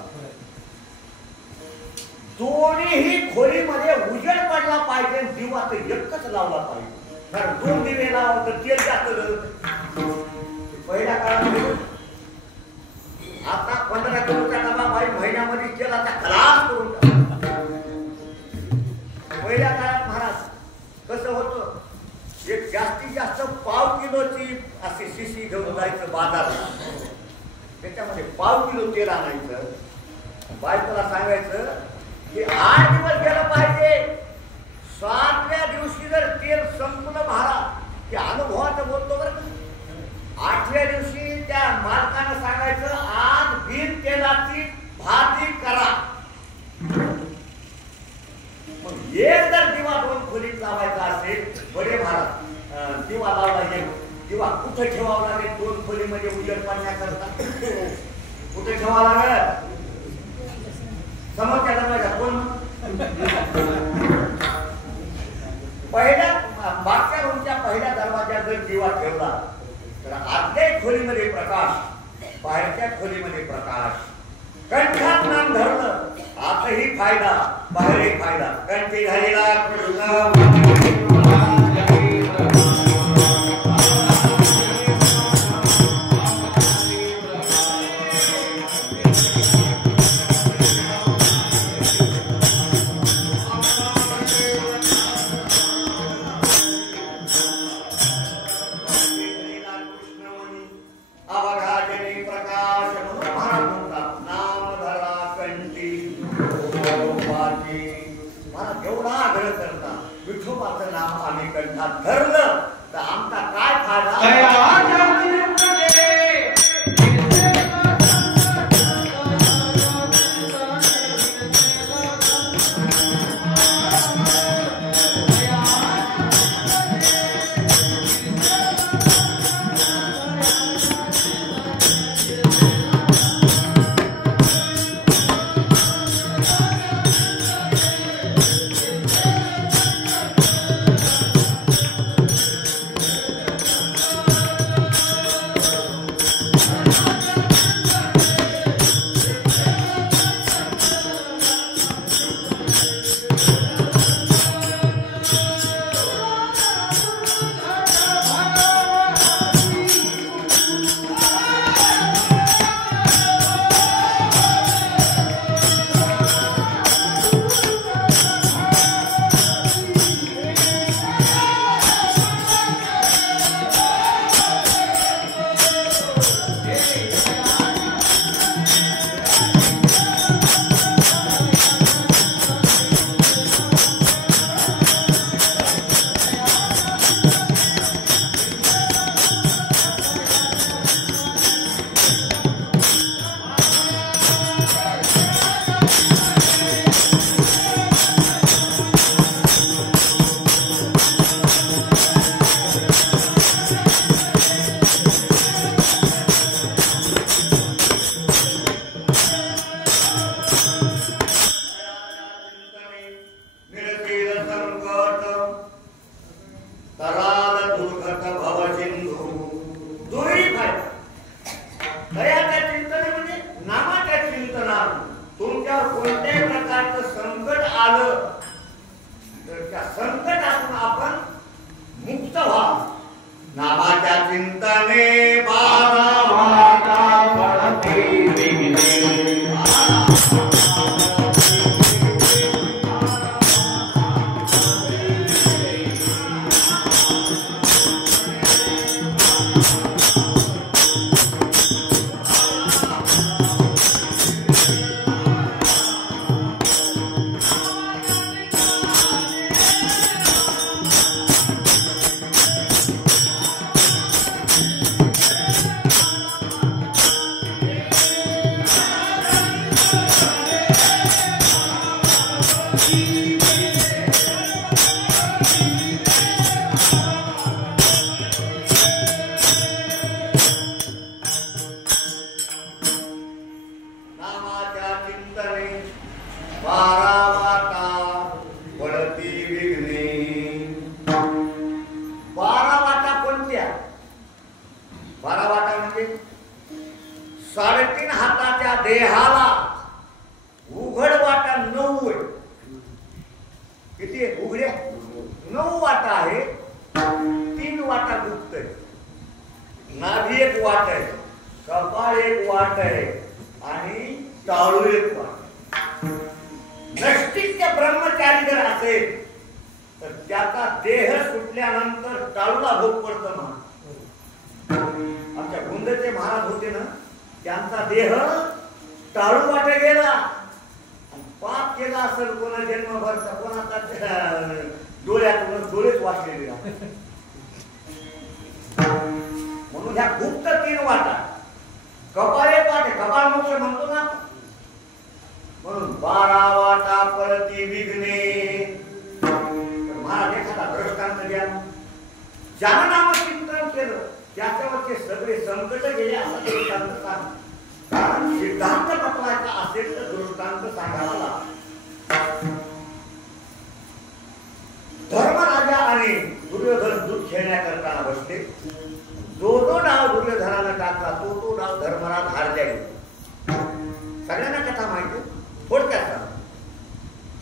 दोन्हीही खोलीमध्ये उजेड पडला पाहिजे, दिवा तर एकच लावला पाहिजे. कारण 2 दिवे लावलं तर तेल जात. पहिल्या काळामध्ये आता 15 किलोचा डबा बाई महिन्यामध्ये केला त्या खलास करून टाकला. पहिल्या काळात महाराज कसं होतं? एक जास्तीत जास्त 1/2 किलोची अशी शिशी घेऊन जायचं बाजारात. त्याच्यामध्ये 1/2 किलो तेल आणायचं. बायकोला सांगायचं की 8 दिवस गेलं पाहिजे. 7व्या दिवशी जर तेल संपलं महाराज, की अनुभवाचं बोलतो बरं का. 8व्या दिवशी त्या मालकानं सांगायचं आज बिन तेलाची भाजी करा. मग एक जर दिवा 2 खोलीत लावायचा असेल, बरे महाराज दिवा लावला, एक दिवा कुठे ठेवावा लागेल? 2 खोलीमध्ये उजेड पाडण्याकरता कुठे ठेवावा लागेल? समोरच्या दरवाजा. कोण? पहिल्या मागच्या रूमच्या पहिल्या दरवाज्यात जर दिवा ठेवला तर आतल्या खोलीमध्ये प्रकाश, बाहेरच्या खोलीमध्ये प्रकाश. कंठात नाम धरलं, आतही फायदा, बाहेरही फायदा. कंठी झालेला कृष्ण विठोबाचं नाम आम्ही कंठात धरलं तर आमचा काय फायदा? कोणत्याही प्रकारचं संकट आलं तर त्या संकटातून आपण मुक्त व्हा. नामाच्या चिंतने बारा वाटा पडते विघ्ने.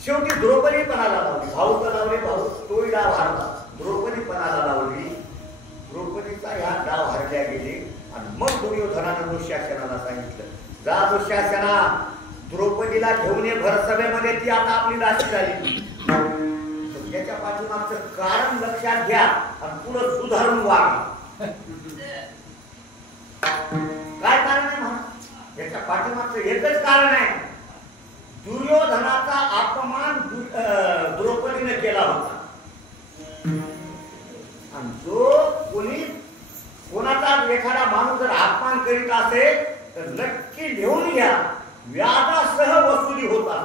शेवटी द्रौपदी पणाला लावली. भाऊ तर लावले, भाऊ तोही डाव हारला. द्रौपदी पणाला लावली. द्रौपदीचा ह्या डाव हारल्या गेले. आणि मग दुर्योधनानं दुःशासनाला सांगितलं, जा दुःशासना, द्रौपदीला घेऊन ये भरसभेमध्ये, ती आता आपली दासी झाली. त्याच्या पाठीमागचं कारण लक्षात घ्या आणि पुढे सुधारून वागा. काय कारण आहे म्हणा? याच्या पाठीमागचं एकच कारण आहे, दुर्योधनाचा अपमान द्रौपदीने केला होता. आणि जो कोणाचा एखादा माणूस जर अपमान करीत असेल तर नक्की लिहून घ्या, व्याजासह वसुली होता.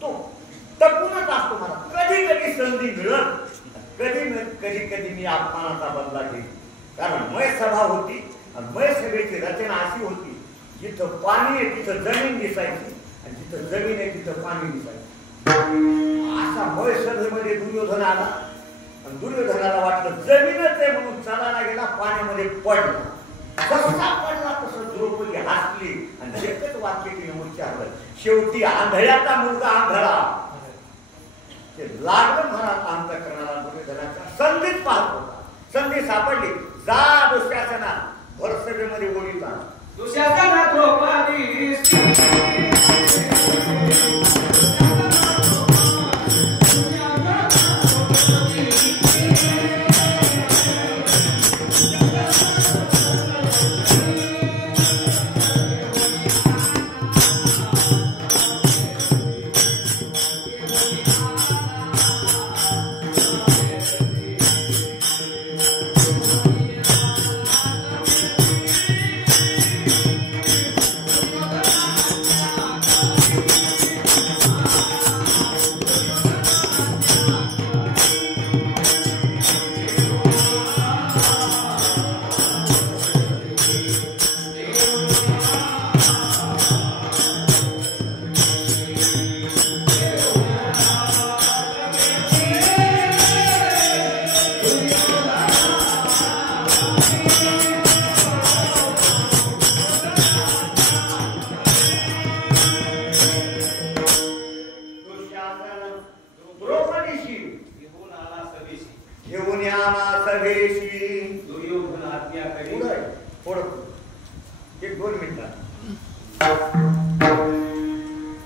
तो टपूनच असतो. मला कधी कधी संधी मिळत, कधी मी अपमानाचा बदला घेईन. कारण मय सभा होती आणि मय सभेची रचना अशी होती, जिथं पाणी आहे तिथं जमीन दिसायची आणि जिथं जमीन आहे तिथं पाणी दिसायचं. असा मय सभेमध्ये दुर्योधन आला आणि दुर्योधनाला वाटलं जमीनच आहे म्हणून चालायला गेला, पाण्यामध्ये पडला. कसा पडला तसं द्रौपदी हसली आणि एकच वाक्य तिने उच्चारलं, शेवटी आंधळ्याचा मुलगा आंधळा. ते लागलं महाराज अंतःकरणाला. दुर्योधनाच्या संधीच पाहत होता, संधी सापडली. जा दुःशासना, भरसभेमध्ये ओळीत आला. दुःशासना द्रौपदी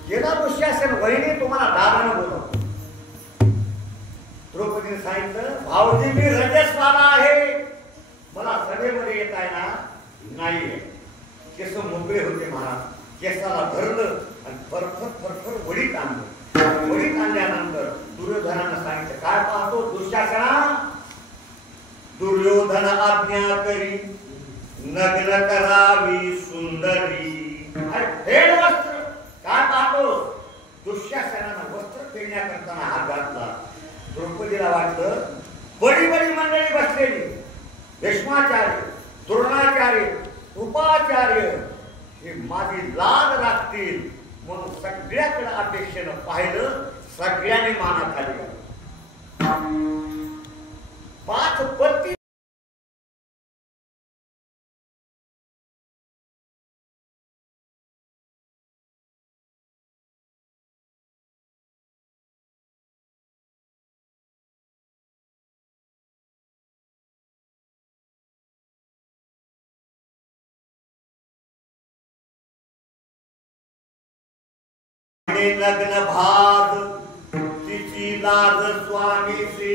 गेला दुःशासन वहिनी तुम्हाला दादानं बोलवतो. द्रौपदीने सांगितलं भाऊजी मी रजस्वाला आहे, मला सभेमध्ये येत आहे ना नाही. केस मोकळे होते महाराज, केसाला धरलं आणि फरफर वडीत आणलं. वडीत आणल्यानंतर दुर्योधनानं सांगितलं काय पाहतो दुःशासना, दुर्योधन आज्ञा करी नग्न करावी सुंदरी. फेड वस्त्र काय पाहतो, दुःशासनानं वस्त्र फेडण्याकरताना हात घातला. द्रौपदीला वाटलं बडी मंडळी बसलेली, भीष्माचार्य, द्रोणाचार्य, कृपाचार्य हे माझी लाज राखतील म्हणून सगळ्याकडे अपेक्षेनं पाहिलं. सगळ्यांनी माना खाली घातला. 5 पत्ती लग्न भाग तिची लाज स्वामीची.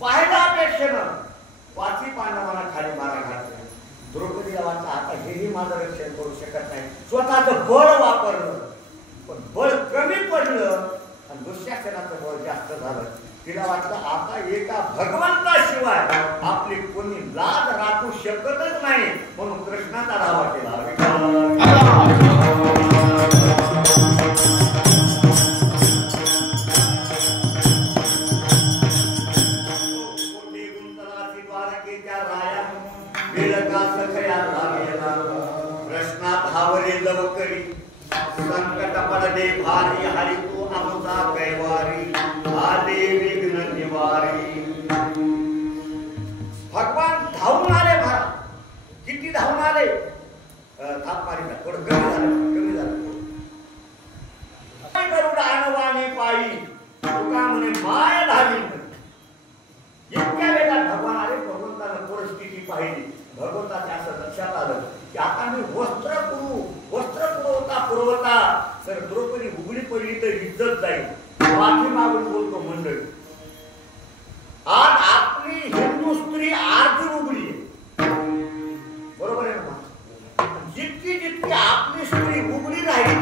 पाहिला अपेक्षेनं 5 पांडवांना खाली मारा घातला. द्रौपदीला वाटलं आता हेही माझं रक्षण करू शकत नाही. स्वतःचं बळ वापरलं पण बळ कमी पडलं आणि दुःशासनाचं बळ जास्त झालं. तिला वाटलं आता एका भगवंताशिवाय आपली कोणी लाज राखू शकतच नाही म्हणून कृष्णाचा धावा केला. कृष्णात हावरे लवकरी संकट पडले भारी हरी तू आमचा कैवारी आले विघ्न निवारी. भगवान धावून आले महाराज. किती धावून आले थाप मारी थोडं कमी झालं. गरुड आणवाने पायी तुका म्हणे माय धावी. इतक्या वेळात भगवान आले. भगवंतानं परिस्थिती पाहिली. भगवंताच्या असं लक्षात आलं की आता मी वस्त्र पुरवता तर द्रौपदी उघडी पडली तर इज्जत जाईल. माफी मागून बोलतो मंडळी आज आपली हिंदू स्त्री अर्धी उघडी आहे. बरोबर आहे ना. जितकी आपली स्त्री उघडी राहील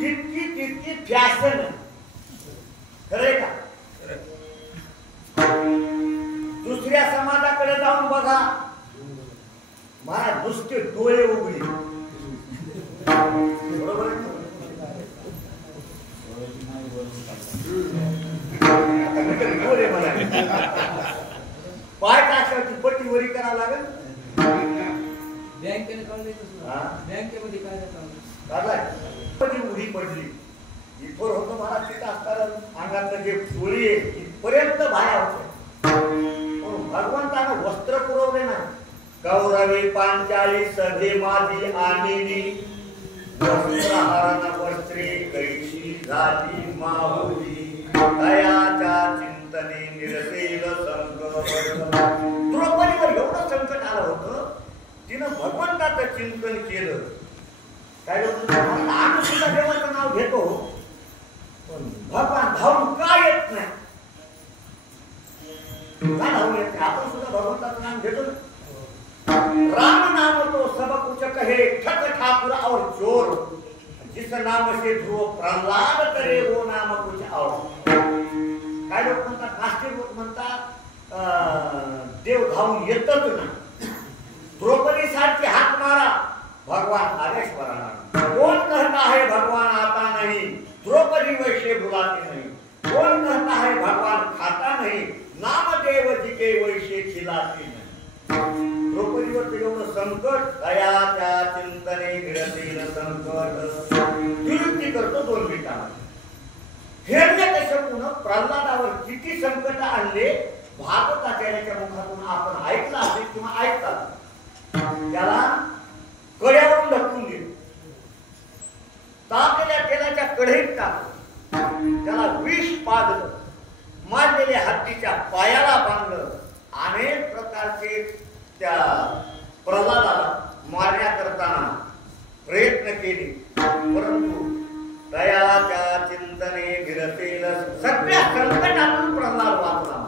तितकी फॅशन आहे. खरंय का. दुसऱ्या समाजाकडे जाऊन बघा महाराज नुसते डोळे उघडी. बरोबर आहे. डोळे म्हणा पाय टाकायची पट्टी वरी करावं लागेल. बँकेमध्ये काय उडी पडली इथवर होतं मला तिथं असताना अंगातलं जे डोळी आहे इथपर्यंत बाया होत्या. भगवंतानं वस्त्र पुरवले ना. कौरवी पांचाली सभे माझी आनिनी वस्त्रहरण वस्त्रे कैशी झाली माहुली दयाच्या चिंतने निरसेल संकट. द्रौपदीवर एवढं संकट आलं होतं तिनं भगवंताचं चिंतन केलं. काय आम्ही सुद्धा देवाचं नाव घेतो पण भगवान धावून का येत नाही. का धावून येत नाही. आपण सुद्धा भगवंताचं नाम घेतो. राम नाम तो सब कुछ कहे ठक ठाकुर और चोर जिस नाम से ध्रुव प्रहलाद करे वो नाम कुछ और. काय लोक म्हणतात नास्तिक लोक म्हणतात देव धावून येतच नाही. द्रौपदी सारखी हात मारा भगवान आदेश वराना. कौन कहता है भगवान आता नहीं द्रौपदी वैसे बुलाती नहीं. कौन कहता है भगवान खाता नहीं नाम देव जी के वैसे खिलाती नहीं. द्रौपदीवर एवढं संकट दयाच्या चिंतने निरसेल संकट. दुरुक्ती करतो 2 मिनिटांमध्ये. हिरण्यकश्यपूनं प्रल्हादावर किती संकट आणले भागवताचार्याच्या मुखातून आपण ऐकलं असेल किंवा ऐकतात. त्याला कड्यावरून ढकलून दिलं. तापलेल्या तेलाच्या कढईत टाकलं. त्याला विष पाजलं. मारलेल्या हत्तीच्या पायाला बांधलं. अनेक प्रकारचे त्या प्रल्हादाला मारण्याकरता प्रयत्न केले, परंतु दयाच्या चिंतने गिरतेल सगळ्या संकटातून प्रल्हाद वाचला.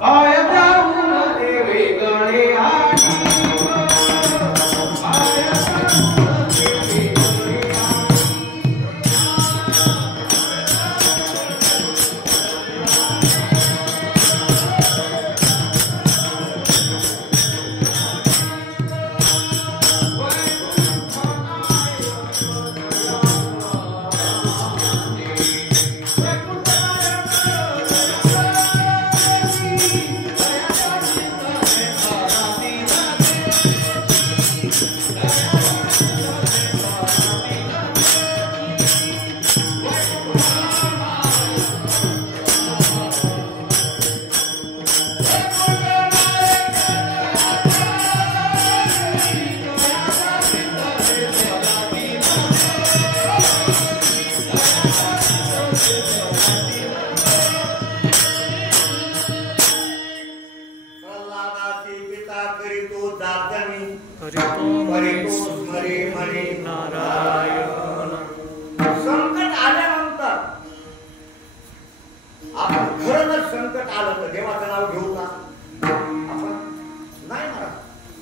संकट आल्यानंतर आपण खरंच संकट आलं तर देवाचं नाव घेऊ का? आपण नाही म्हणत.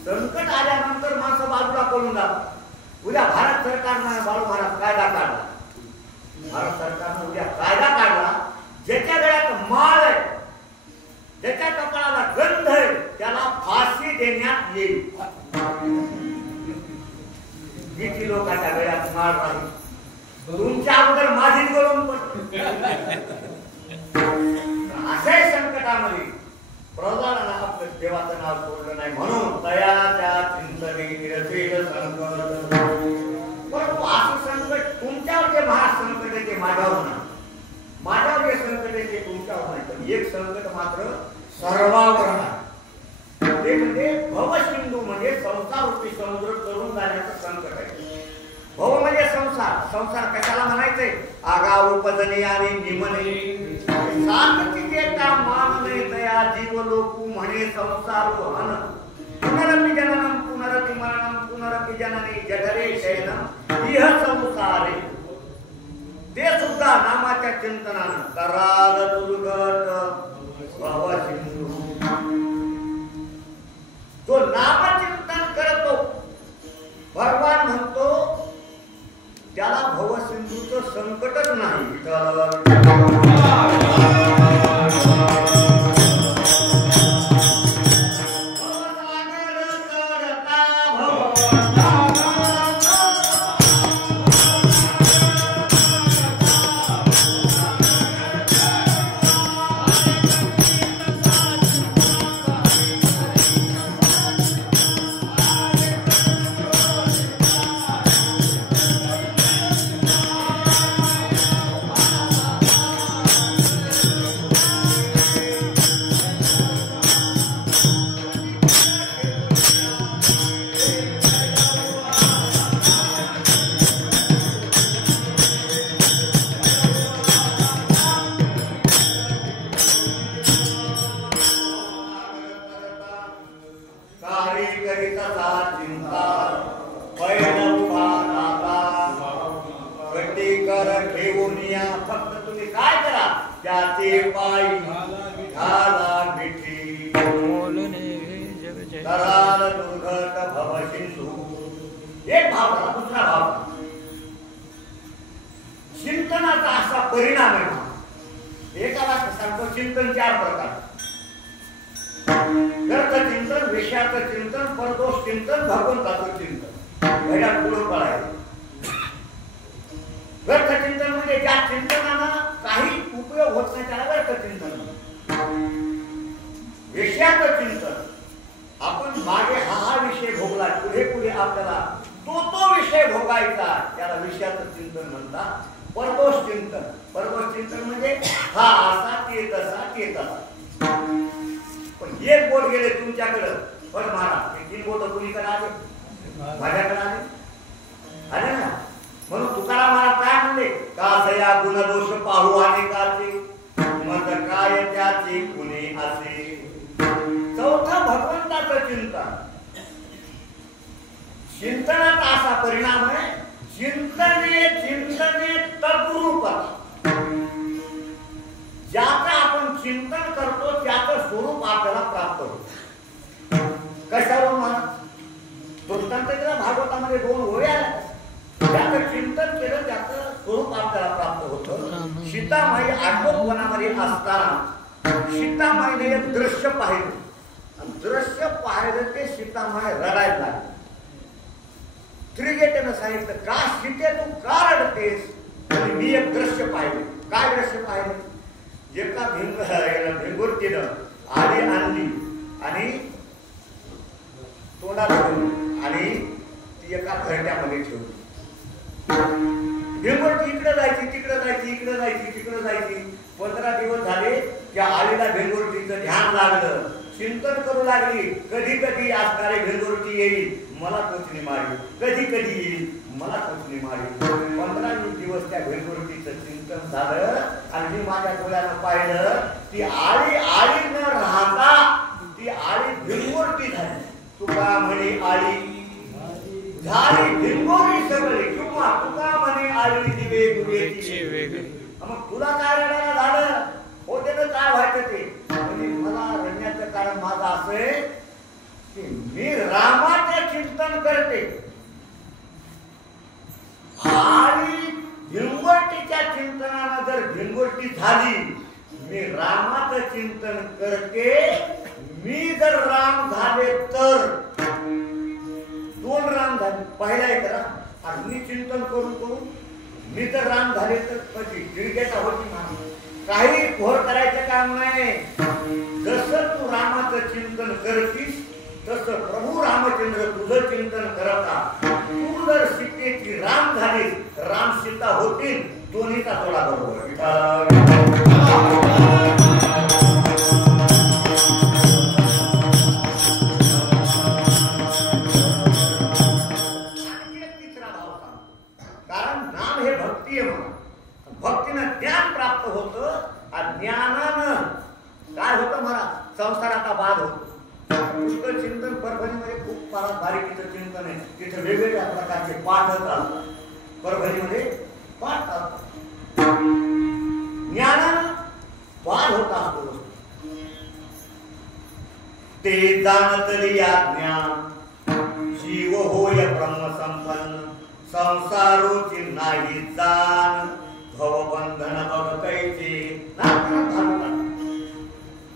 संकट आल्यानंतर माणसं बाजूला पडून जातात. उद्या भारत सरकारनं बाळू महाराज कायदा काढला, भारत सरकारनं उद्या कायदा काढला, ज्याच्या गळ्यात माळ आहे, ज्याच्या कपाळाला गंध आहे, त्याला फाशी देण्यात येईल. किती लोकांच्या गळ्यात माळ राहील, तुमच्या अगोदर माझीच गळून पडते. अशाही संकटामध्ये प्रल्हादानं आपलं देवाचं नाव सोडलं नाही, म्हणून दयाच्या चिंतने गिरतेल संकट. परंतु असं संकट तुमच्यावर जे महासंकट आहे ते माझ्यावर नाही, माझ्यावर जे संकट आहे ते तुमच्यावर नाही, पण एक संकट मात्र सर्वांवर आहे. ते म्हणजे भवसिंधू, म्हणजे संसार रूपी समुद्र तरुण जाण्याचं संकट आहे. भव म्हणजे संसार. संसार कशाला म्हणायचंय? आगा उपजने आणि निमने साधकीचे का मानने तया जीव लोकू म्हणे संसार हन. पुनरपि जननम पुनरपि मरणम पुनरपि जननी जठरे शयनम इह संसारे. ते सुद्धा नामाच्या चिंतनानं कराल दुर्गत भवसिंधू. तो नामचिंतन करतो, भगवान म्हणतो त्याला भवसिंधूचं संकटच नाही. फक्त तुम्ही काय करा, त्याचे पायी घाला मिठी कराल दुर्घट भवसिंधू. एक भाव झाला. दुसरा भाव चिंतनाचा असा परिणाम आहे. एकाला सांगतो चिंतन चार प्रकार: गर्थ चिंतन, विषयाचं चिंतन, परदोष चिंतन, भगवंताचं चिंतन. घड्याळ पुढे पळायचं. व्यर्थ चिंतन म्हणजे ज्या चिंतनानं काही उपयोग होत नाही त्याला व्यर्थ चिंतन. विषयाचं चिंतन, आपण मागे हा विषय भोगला, पुढे पुढे आपल्याला तो विषय भोगायचा, त्याला विषयाचं चिंतन म्हणतात. परदोष चिंतन, परदोष चिंतन म्हणजे हा असा ते तसा ते तसा. पण एक बोट गेले तुमच्याकडं, पण महाराज हे 3 बोट कुणीकडे आले? माझ्याकडे आले ना. म्हणून तुकाराम महाराज काय म्हणले? कासया गुण दोष पाहू अनेकाचे, मत काय त्याचे गुणे असे. चौथं भगवंताचं चिंतन. चिंतनाचा असा परिणाम आहे, चिंतने ज्याचं आपण चिंतन करतो त्याचं स्वरूप आपल्याला प्राप्त होतं. कशावरून महाराज दृष्टांत दिला भागवतामध्ये 2 ओळी आल्या. ज्याचं चिंतन केलं त्याचं स्वरूप आपल्याला प्राप्त होतं. सीतामाई आटोपवनामध्ये असताना सीतामाईने एक दृश्य पाहिलं. दृश्य पाहिलं ते सीतामाई रडायला लागली. त्रिजटेनं सांगितलं, का सीते तू का रडतेस? मी एक दृश्य पाहिले. काय दृश्य पाहिले? एका भिंगुरतीनं आली आणली आणि तोंडात ठेवली आणि ती एका घरट्यामध्ये ठेवली. भिंगुरती इकडे जायची, तिकडे जायची, इकडे जायची, तिकडे जायची. 15 दिवस झाले. त्या आईला भिंगुरतीचं ध्यान लागलं. चिंतन करू लागली, कधी कधी असणारे भिंगुरती येईल मला टोचणी मारी, कधी कधी येईल मला टोचणी मारी. 15-20 दिवस त्या भिंगुरतीचं चिंतन झालं आणि मी माझ्या डोळ्यानं पाहिलं ती आळी आळी न राहता ती आळी भिंगुरती झाली. तुका म्हणे आळी झाली भिंगोरी सगळी, किंवा तुका म्हणे आळी दिवे दुवेची वेगळी. मग तुला काय रडायला झालं? होते ना काय व्हायचं ते? म्हणजे मला रडण्याचं कारण माझं असं आहे की मी रामाचं चिंतन करते आणि भिंगोरटीच्या चिंतनानं जर भिंगोरटी झाली, मी रामाचं चिंतन करते. मी जर राम झाले तर 2 राम झाले. पहिला एक राम आणि मी चिंतन करून करून मी जर राम झाले तर कधी गिरगेटा होती म्हणा. काही घोर करायचं काम नाही. जसं तू रामाचं चिंतन करतीस तसं प्रभू रामचंद्र तुझं चिंतन करता. तू जर सीतेची राम झाली, राम सीता होतील. दोन्हीचा थोडा बरोबर. कारण नाम हे भक्ती आहे. भक्तीनं ज्ञान प्राप्त होतं. ज्ञानानं काय होतं मला? संसाराचा बाध होतो. पुष्कळ चिंतन परभणीमध्ये खूप फार बारीकीचं चिंतन आहे. तिथे वेगवेगळ्या प्रकारचे पाठ चालतात. परभणीमध्ये पाठ चालतात. ज्ञानानं बाध होत असतो. ते जाणतली या ज्ञान जीव होय ब्रह्मसंपन्न संसारोची नाही जाण भवबंधन बघ कैचे.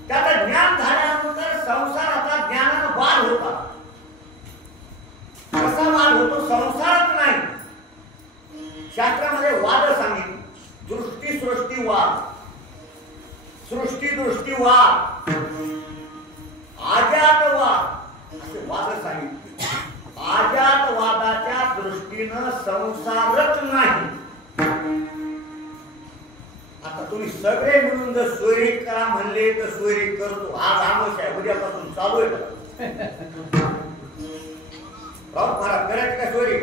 त्याचं ज्ञान झाल्यानंतर संसाराचा ज्ञानानं बाध होता. कसा वाद होतो? संसारात नाही. शास्त्रामध्ये वाद सांगितले. दृष्टी सृष्टी वाद, सृष्टी दृष्टी वाद, आजात वाद असे वाद सांगितले. आजात वादाच्या दृष्टीनं संसारच नाही. आता तुम्ही सगळे मिळून जर सोयरी करा म्हणले तर सोयरी करतो. आज आमोश आहे, उद्यापासून चालू आहे का? मला करायचं का सोयरी?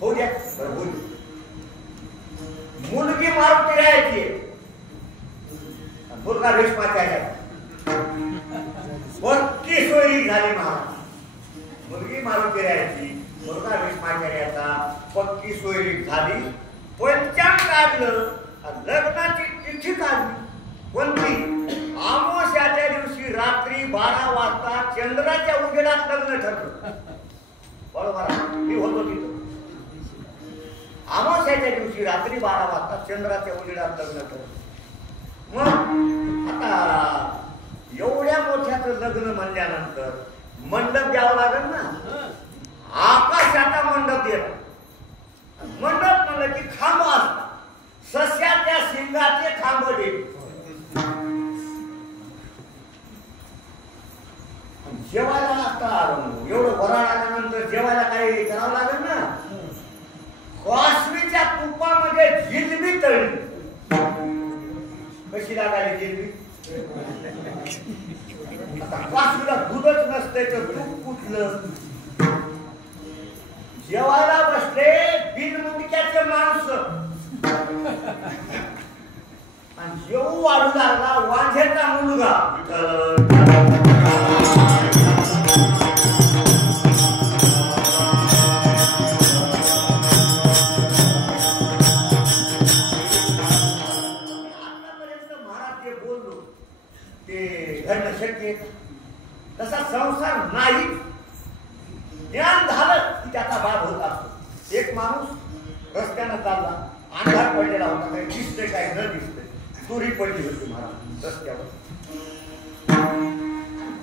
होऊ द्या. मुलगी मारुती राहायची, मुलगा रेशमाच्या पक्की सोयरी झाली. महाराज मुलगी मारुती राहायची, मुलगा रेशमाच्या पक्की सोयरी झाली. पंचांग काढलं, लग्नाची तिथी काढली. कोणती? अमावास्याच्या दिवशी रात्री 12 वाजता चंद्राच्या उजेडात लग्न ठरलं. बरोबर, मी होतो तिथं. अमावास्याच्या दिवशी रात्री 12 वाजता चंद्राच्या उजेडात लग्न ठरलं. मग आता एवढ्या मोठ्याचं लग्न म्हणल्यानंतर मंडप द्यावं लागेल ना. आकाशाचा मंडप दिला. मंडप म्हणलं की खांब असतात. सस्याच्या शिंगाचे खांब दे. जेवायला आता एवढं वराळ आल्यानंतर जेवायला काही करावं लागेल ना. कासवीच्या तुपामध्ये जिलबी तळली. कशी लागायला जिलबी? आता कासवीला दूधच नसते तर तूप कुठलं? जेवायला बसले बिनमुंडक्याचे माणसं आणि जेवू वाढू लागला वांझ्याचा मुलगा. त्याचा बाब होत असतो. एक माणूस रस्त्यानं चालला, अंधार पडलेला होता, काही दिसतंय काही न दिसतंय, तुरी पडली होती महाराज रस्त्यावर.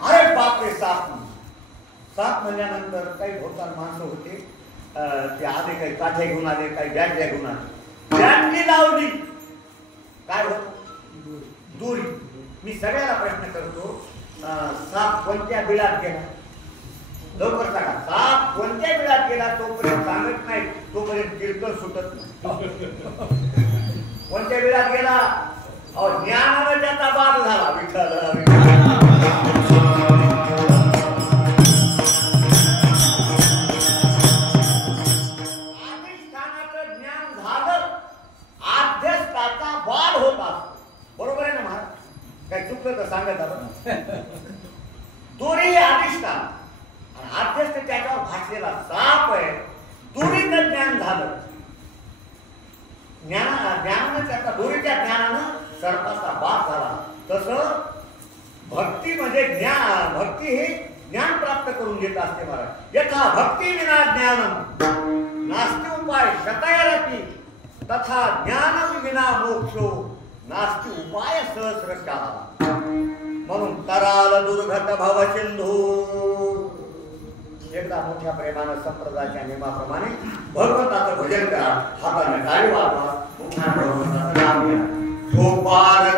अरे बापरे, साप म्हणल्यानंतर काही भोवताल माणसं होते, ते आले, काही काठ्या घेऊन आले, काही बॅटल्या घेऊन आले. बॅटली लावली, काय होत? दोरी. मी सगळ्याला प्रश्न करतो, साप कोणत्या बिळात गेला? लवकर सांगा. साप कोणत्या बिळात गेला तोपर्यंत सांगत नाही, तोपर्यंत किरकोळ सुटत नाही. कोणत्या बिळात गेला? अहो, ज्ञानानं त्याचा बाध झाला. विठ्ठल काय चुकलं तर सांगत आपण. दोरी अधिष्ठान आणि आद्यस्त त्याच्यावर भासलेला साप आहे. दोरीचं ज्ञान झालं, ज्ञानानं त्याचा, दोरीच्या ज्ञानानं सर्पाचा बाप झाला. तसं भक्ती म्हणजे ज्ञान, भक्ती हे ज्ञान प्राप्त करून घेत असते महाराज. यथा भक्ती विना ज्ञानम नास्ति उपाय शतयरपि तथा ज्ञानम विना मोक्षो नास्ति उपाय सहस्रशः. म्हणून तराल दुर्घट भव सिंधू. एकदा मोठ्या प्रेमानं संप्रदायाच्या नियमाप्रमाणे भगवंताचं भजन करा, हाताने टाळी वाजवा, मुखाने भगवंताचं नाम घ्या. गोपाळ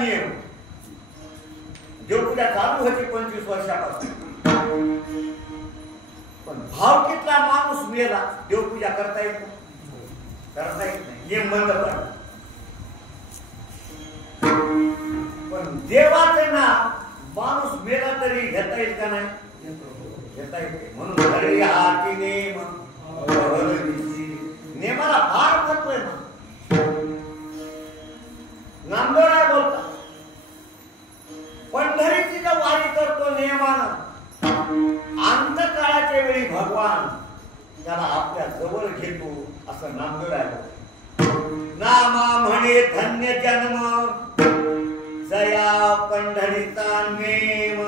नियम देवपूजा चालू होती 25 वर्षापासून, पण भावकीतला माणूस मेला देवपूजा करता येत नाही, नियम बंद पडला. पण देवाचं नाव माणूस मेला तरी घेता येईल का नाही? घेता येते. म्हणून घरी हाती नेम, नेमाला फार महत्व आहे ना. नामदेवराय बोलतात पंढरीची जर वारी करतो नियमानं, अंतकाळाच्या वेळी भगवान त्याला आपल्या जवळ घेतो असं नामदेवराय बोलतात. नामा म्हणे धन्य जन्म, जया पंढरीचा नेम,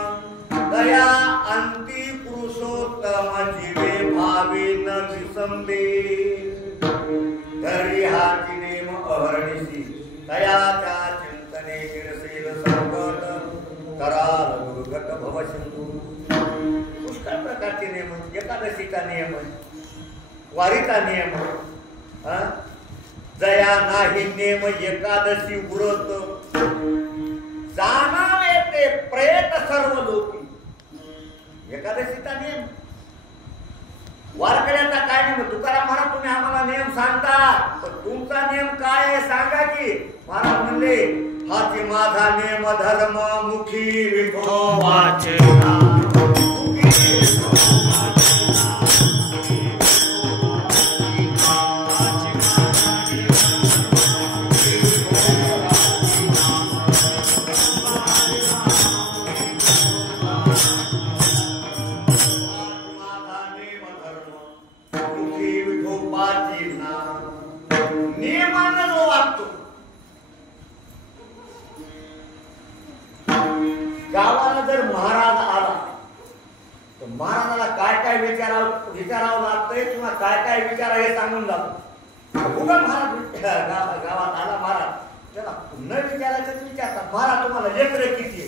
दया अंती पुरुषोत्तम जीवे भावे न विसंबे. घरी हाती नेम अहर्निशी, दयाच्या चिंतने गिरसेल संकट, कराल दुर्गत भवसिंधू. पुष्कळ प्रकारचे नियम, एकादशीचा नियम आहे, वारीचा नियम आहे. जया नाही नेम एकादशी व्रत, जाणावे ते प्रेत सर्व लोकी. एकादशीचा नियम, वारकऱ्याचा काय नियम? तुकाराम महाराज तुम्ही आम्हाला नियम सांगता, पण तुमचा नियम काय आहे सांगा की. महाराज म्हणले हाती माझा नेम धर्म, मुखी विठोबाचे गावाला जर महाराज आला तर महाराजाला काय काय विचारावं लागतंय किंवा काय काय विचारा हे सांगून जातो. उगा महाराज गावात आला महाराज, त्याला न विचारायचं विचारतात, महाराज तुम्हाला लेकरं किती?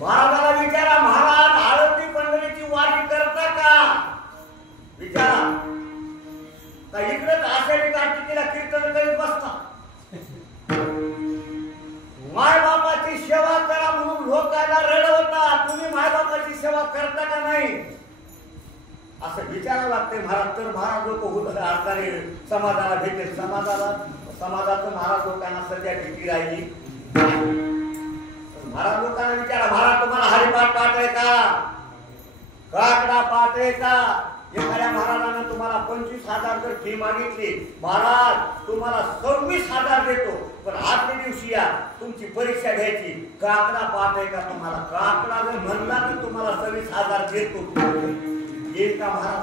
महाराजाला विचारा, महाराज आळंदी पंढरीची वारी करता का? विचारा. इकडेच आषाढी कार्तिकीला कीर्तन करीत बसता. मायबापाची सेवा करा म्हणून लोकांना रडवता, तुम्ही मायबापाची सेवा करता का नाही असं विचारावं लागतंय महाराज. तर महाराज लोक होत असणारे समाजाला भेटेल, समाजाचं महाराज लोकांना सध्या भीती राहिली. महाराज लोकांना विचारा, महाराज तुम्हाला हरिपाठ पाठ आहे का? काकडा पाठ आहे का? एखाद्या महाराजांना तुम्हाला 25,000 जर फी मागितली, महाराज तुम्हाला 26,000 देतो, पण आजच्या दिवशी या तुमची परीक्षा घ्यायची, काकडा पाठ आहे का तुम्हाला? काकडा जर म्हणला तर तुम्हाला 26,000 देतो. येईल का महाराज?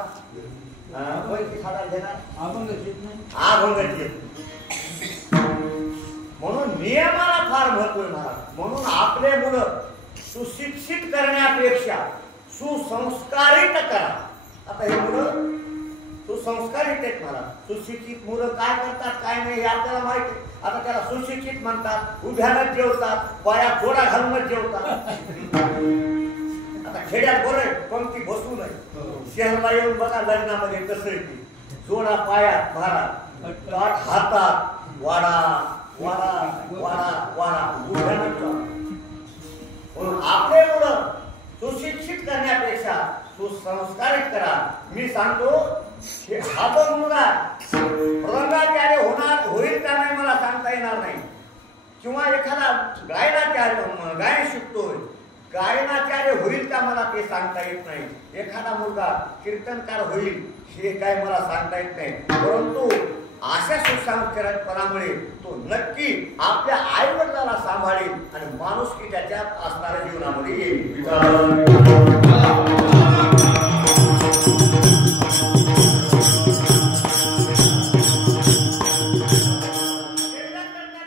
25,000 देणार? अभंग घेत. म्हणून नियमाला फार महत्व आहे महाराज. म्हणून आपले मुलं सुशिक्षित करण्यापेक्षा सुसंस्कारित करा. आता हे मुलं सुसंस्कारित आहेत महाराज. सुशिक्षित मुलं काय करतात काय नाही हे आपल्याला माहिती आहे. आता त्याला सुशिक्षित म्हणतात, उभ्यानच जेवतात, पायात जोडा घालूनच जेवतात. आता खेड्यात बरं पंक्ती बसू नये, शहराला येऊन बघा लग्नामध्ये कसं येते, जोडा पायात महाराज, ताट हातात, वाडा वाडा वाडा वाडा उभ्यानच. म्हणून आपले मुलं सुशिक्षित करण्यापेक्षा सुसंस्कारित करा. मी सांगतो हा जो मुलगा रंगाचार्य होईल का नाही मला सांगता येणार नाही, किंवा एखादा गायन शिकतोय गायनाचार्य होईल का मला ते सांगता येत नाही. एखादा मुलगा कीर्तनकार होईल हे काय मला सांगता येत नाही. परंतु अशा सुसंस्कारितपणामुळे तो नक्की आपल्या आई वडिलांना सांभाळेल आणि माणुसकी त्याच्यात असणाऱ्या जीवनामध्ये येईल.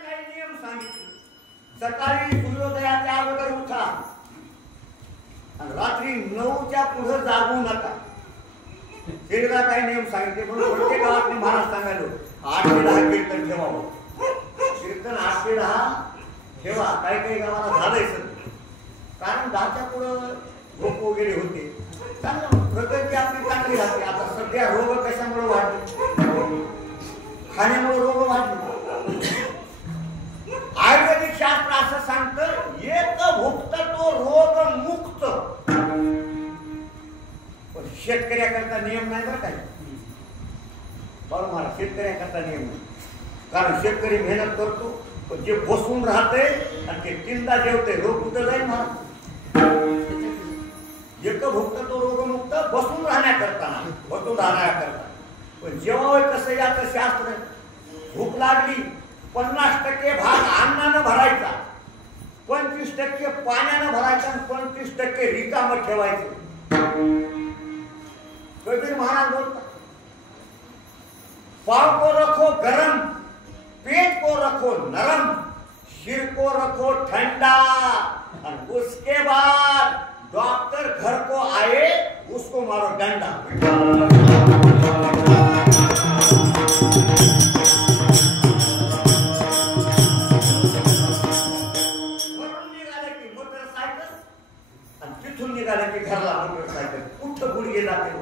काही नियम सांगितले. सकाळी सूर्योदयाच्या अगोदर उठा आणि रात्री 9च्या पुढे जागू नका. शेरला काही नियम सांगितले. म्हणून प्रत्येक गावात मी महाराज सांगायलो 8 ते 10 कीर्तन ठेवावं. कीर्तन 8 ते 10 ठेवा. काही काही गावाला झालंय सर, कारण 10च्या पुढं रोग वगैरे होते. प्रगती आपली चांगली राहते. आता सध्या रोग कशामुळे वाढले? खाण्यामुळे रोग वाढले. नियम नाही बरं काय बरं मला शेतकऱ्याकरता नियम नाही कारण शेतकरी मेहनत करतो पण जे बसून राहते आणि ते तीनदा जेवते रोग कुठं जाईल मला एक भुक्त तो रोगमुक्त बसून राहण्याकरता बसून राहण्याकरता पण जेव्हा कसं याचं शास्त्र भूक लागली 50% भाग अन्नानं भरायचा 25% पाण्यानं भरायचा आणि 25% रिकामं ठेवायचं कबीर महाराज बोलतात पाव को रखो गरम पेट को रखो नरम सिर को रखो ठंडा और उसके बाद डॉक्टर घर को आए उसको मारो डंडा मोटरसायकल आणि तिथून निघाले की घरला मोटरसायकल कुठं गुडघे जाते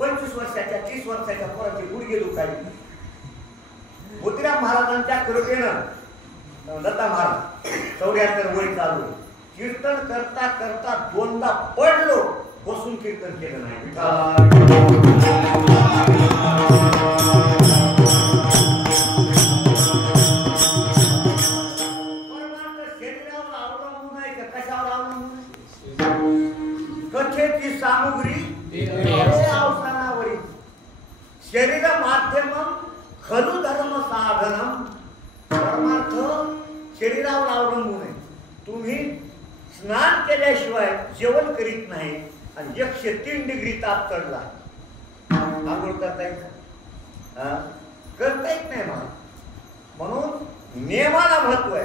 25 वर्षाच्या 30 वर्षाच्या पोराचे गुडघे दुखायचे मोतीराम महाराजांच्या कृपेनं दत्ता महाराज 74 वय चालू कीर्तन करता करता दोनदा पडलो बसून कीर्तन केलं नाही शरीरावर अवलंबून आहे का कशावर अवलंबून कथेची सामुग्री अवसानावरील शरीर माध्यम खलु धर्म साधनम परमार्थ शरीरावर अवलंबून आहे तुम्ही स्नान केल्याशिवाय जेवण करीत नाही आणि 103 डिग्री ताप चढला आंघोळ करता येत करता येत नाही मला म्हणून नियमाला महत्व आहे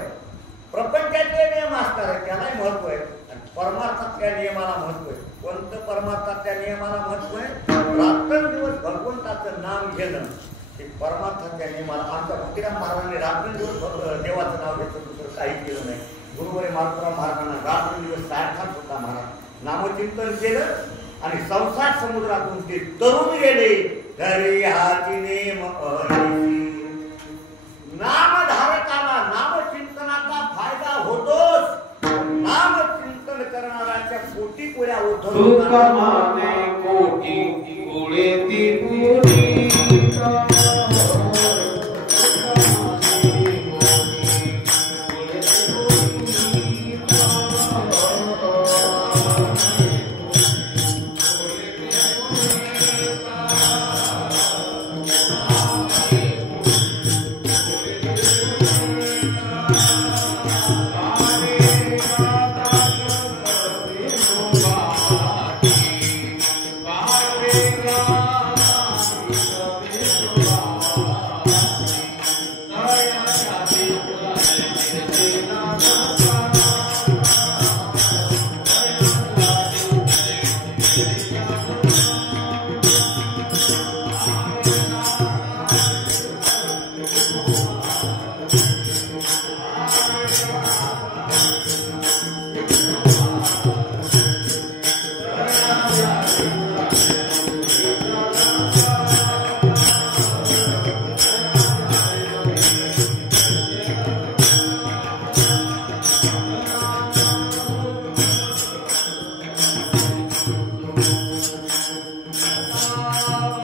प्रपंचातले नियम असतात त्यालाही महत्व आहे आणि परमार्थातल्या नियमाला महत्व आहे कोणतं परमार्थातल्या नियमाला महत्व आहे रात्रंदिवस भगवंताचं नाम घेणं हे परमार्थातल्या नियमाला आमच्या मोतीराम महाराजांनी रात्रंदिवस देवाचं नाव घेतलं दुसरं काही केलं नाही गुरुवारी मारुतीराम महाराजांना रात्रंदिवस सारखाच होता महाराज नामचिंतन केलं आणि संसार समुद्रातून ते तरुण गेले घरी हाती नेम नामधारकाला नामचिंतनाचा फायदा होतोच नामचिंतन करणाऱ्याच्या कोटी कोऱ्या God.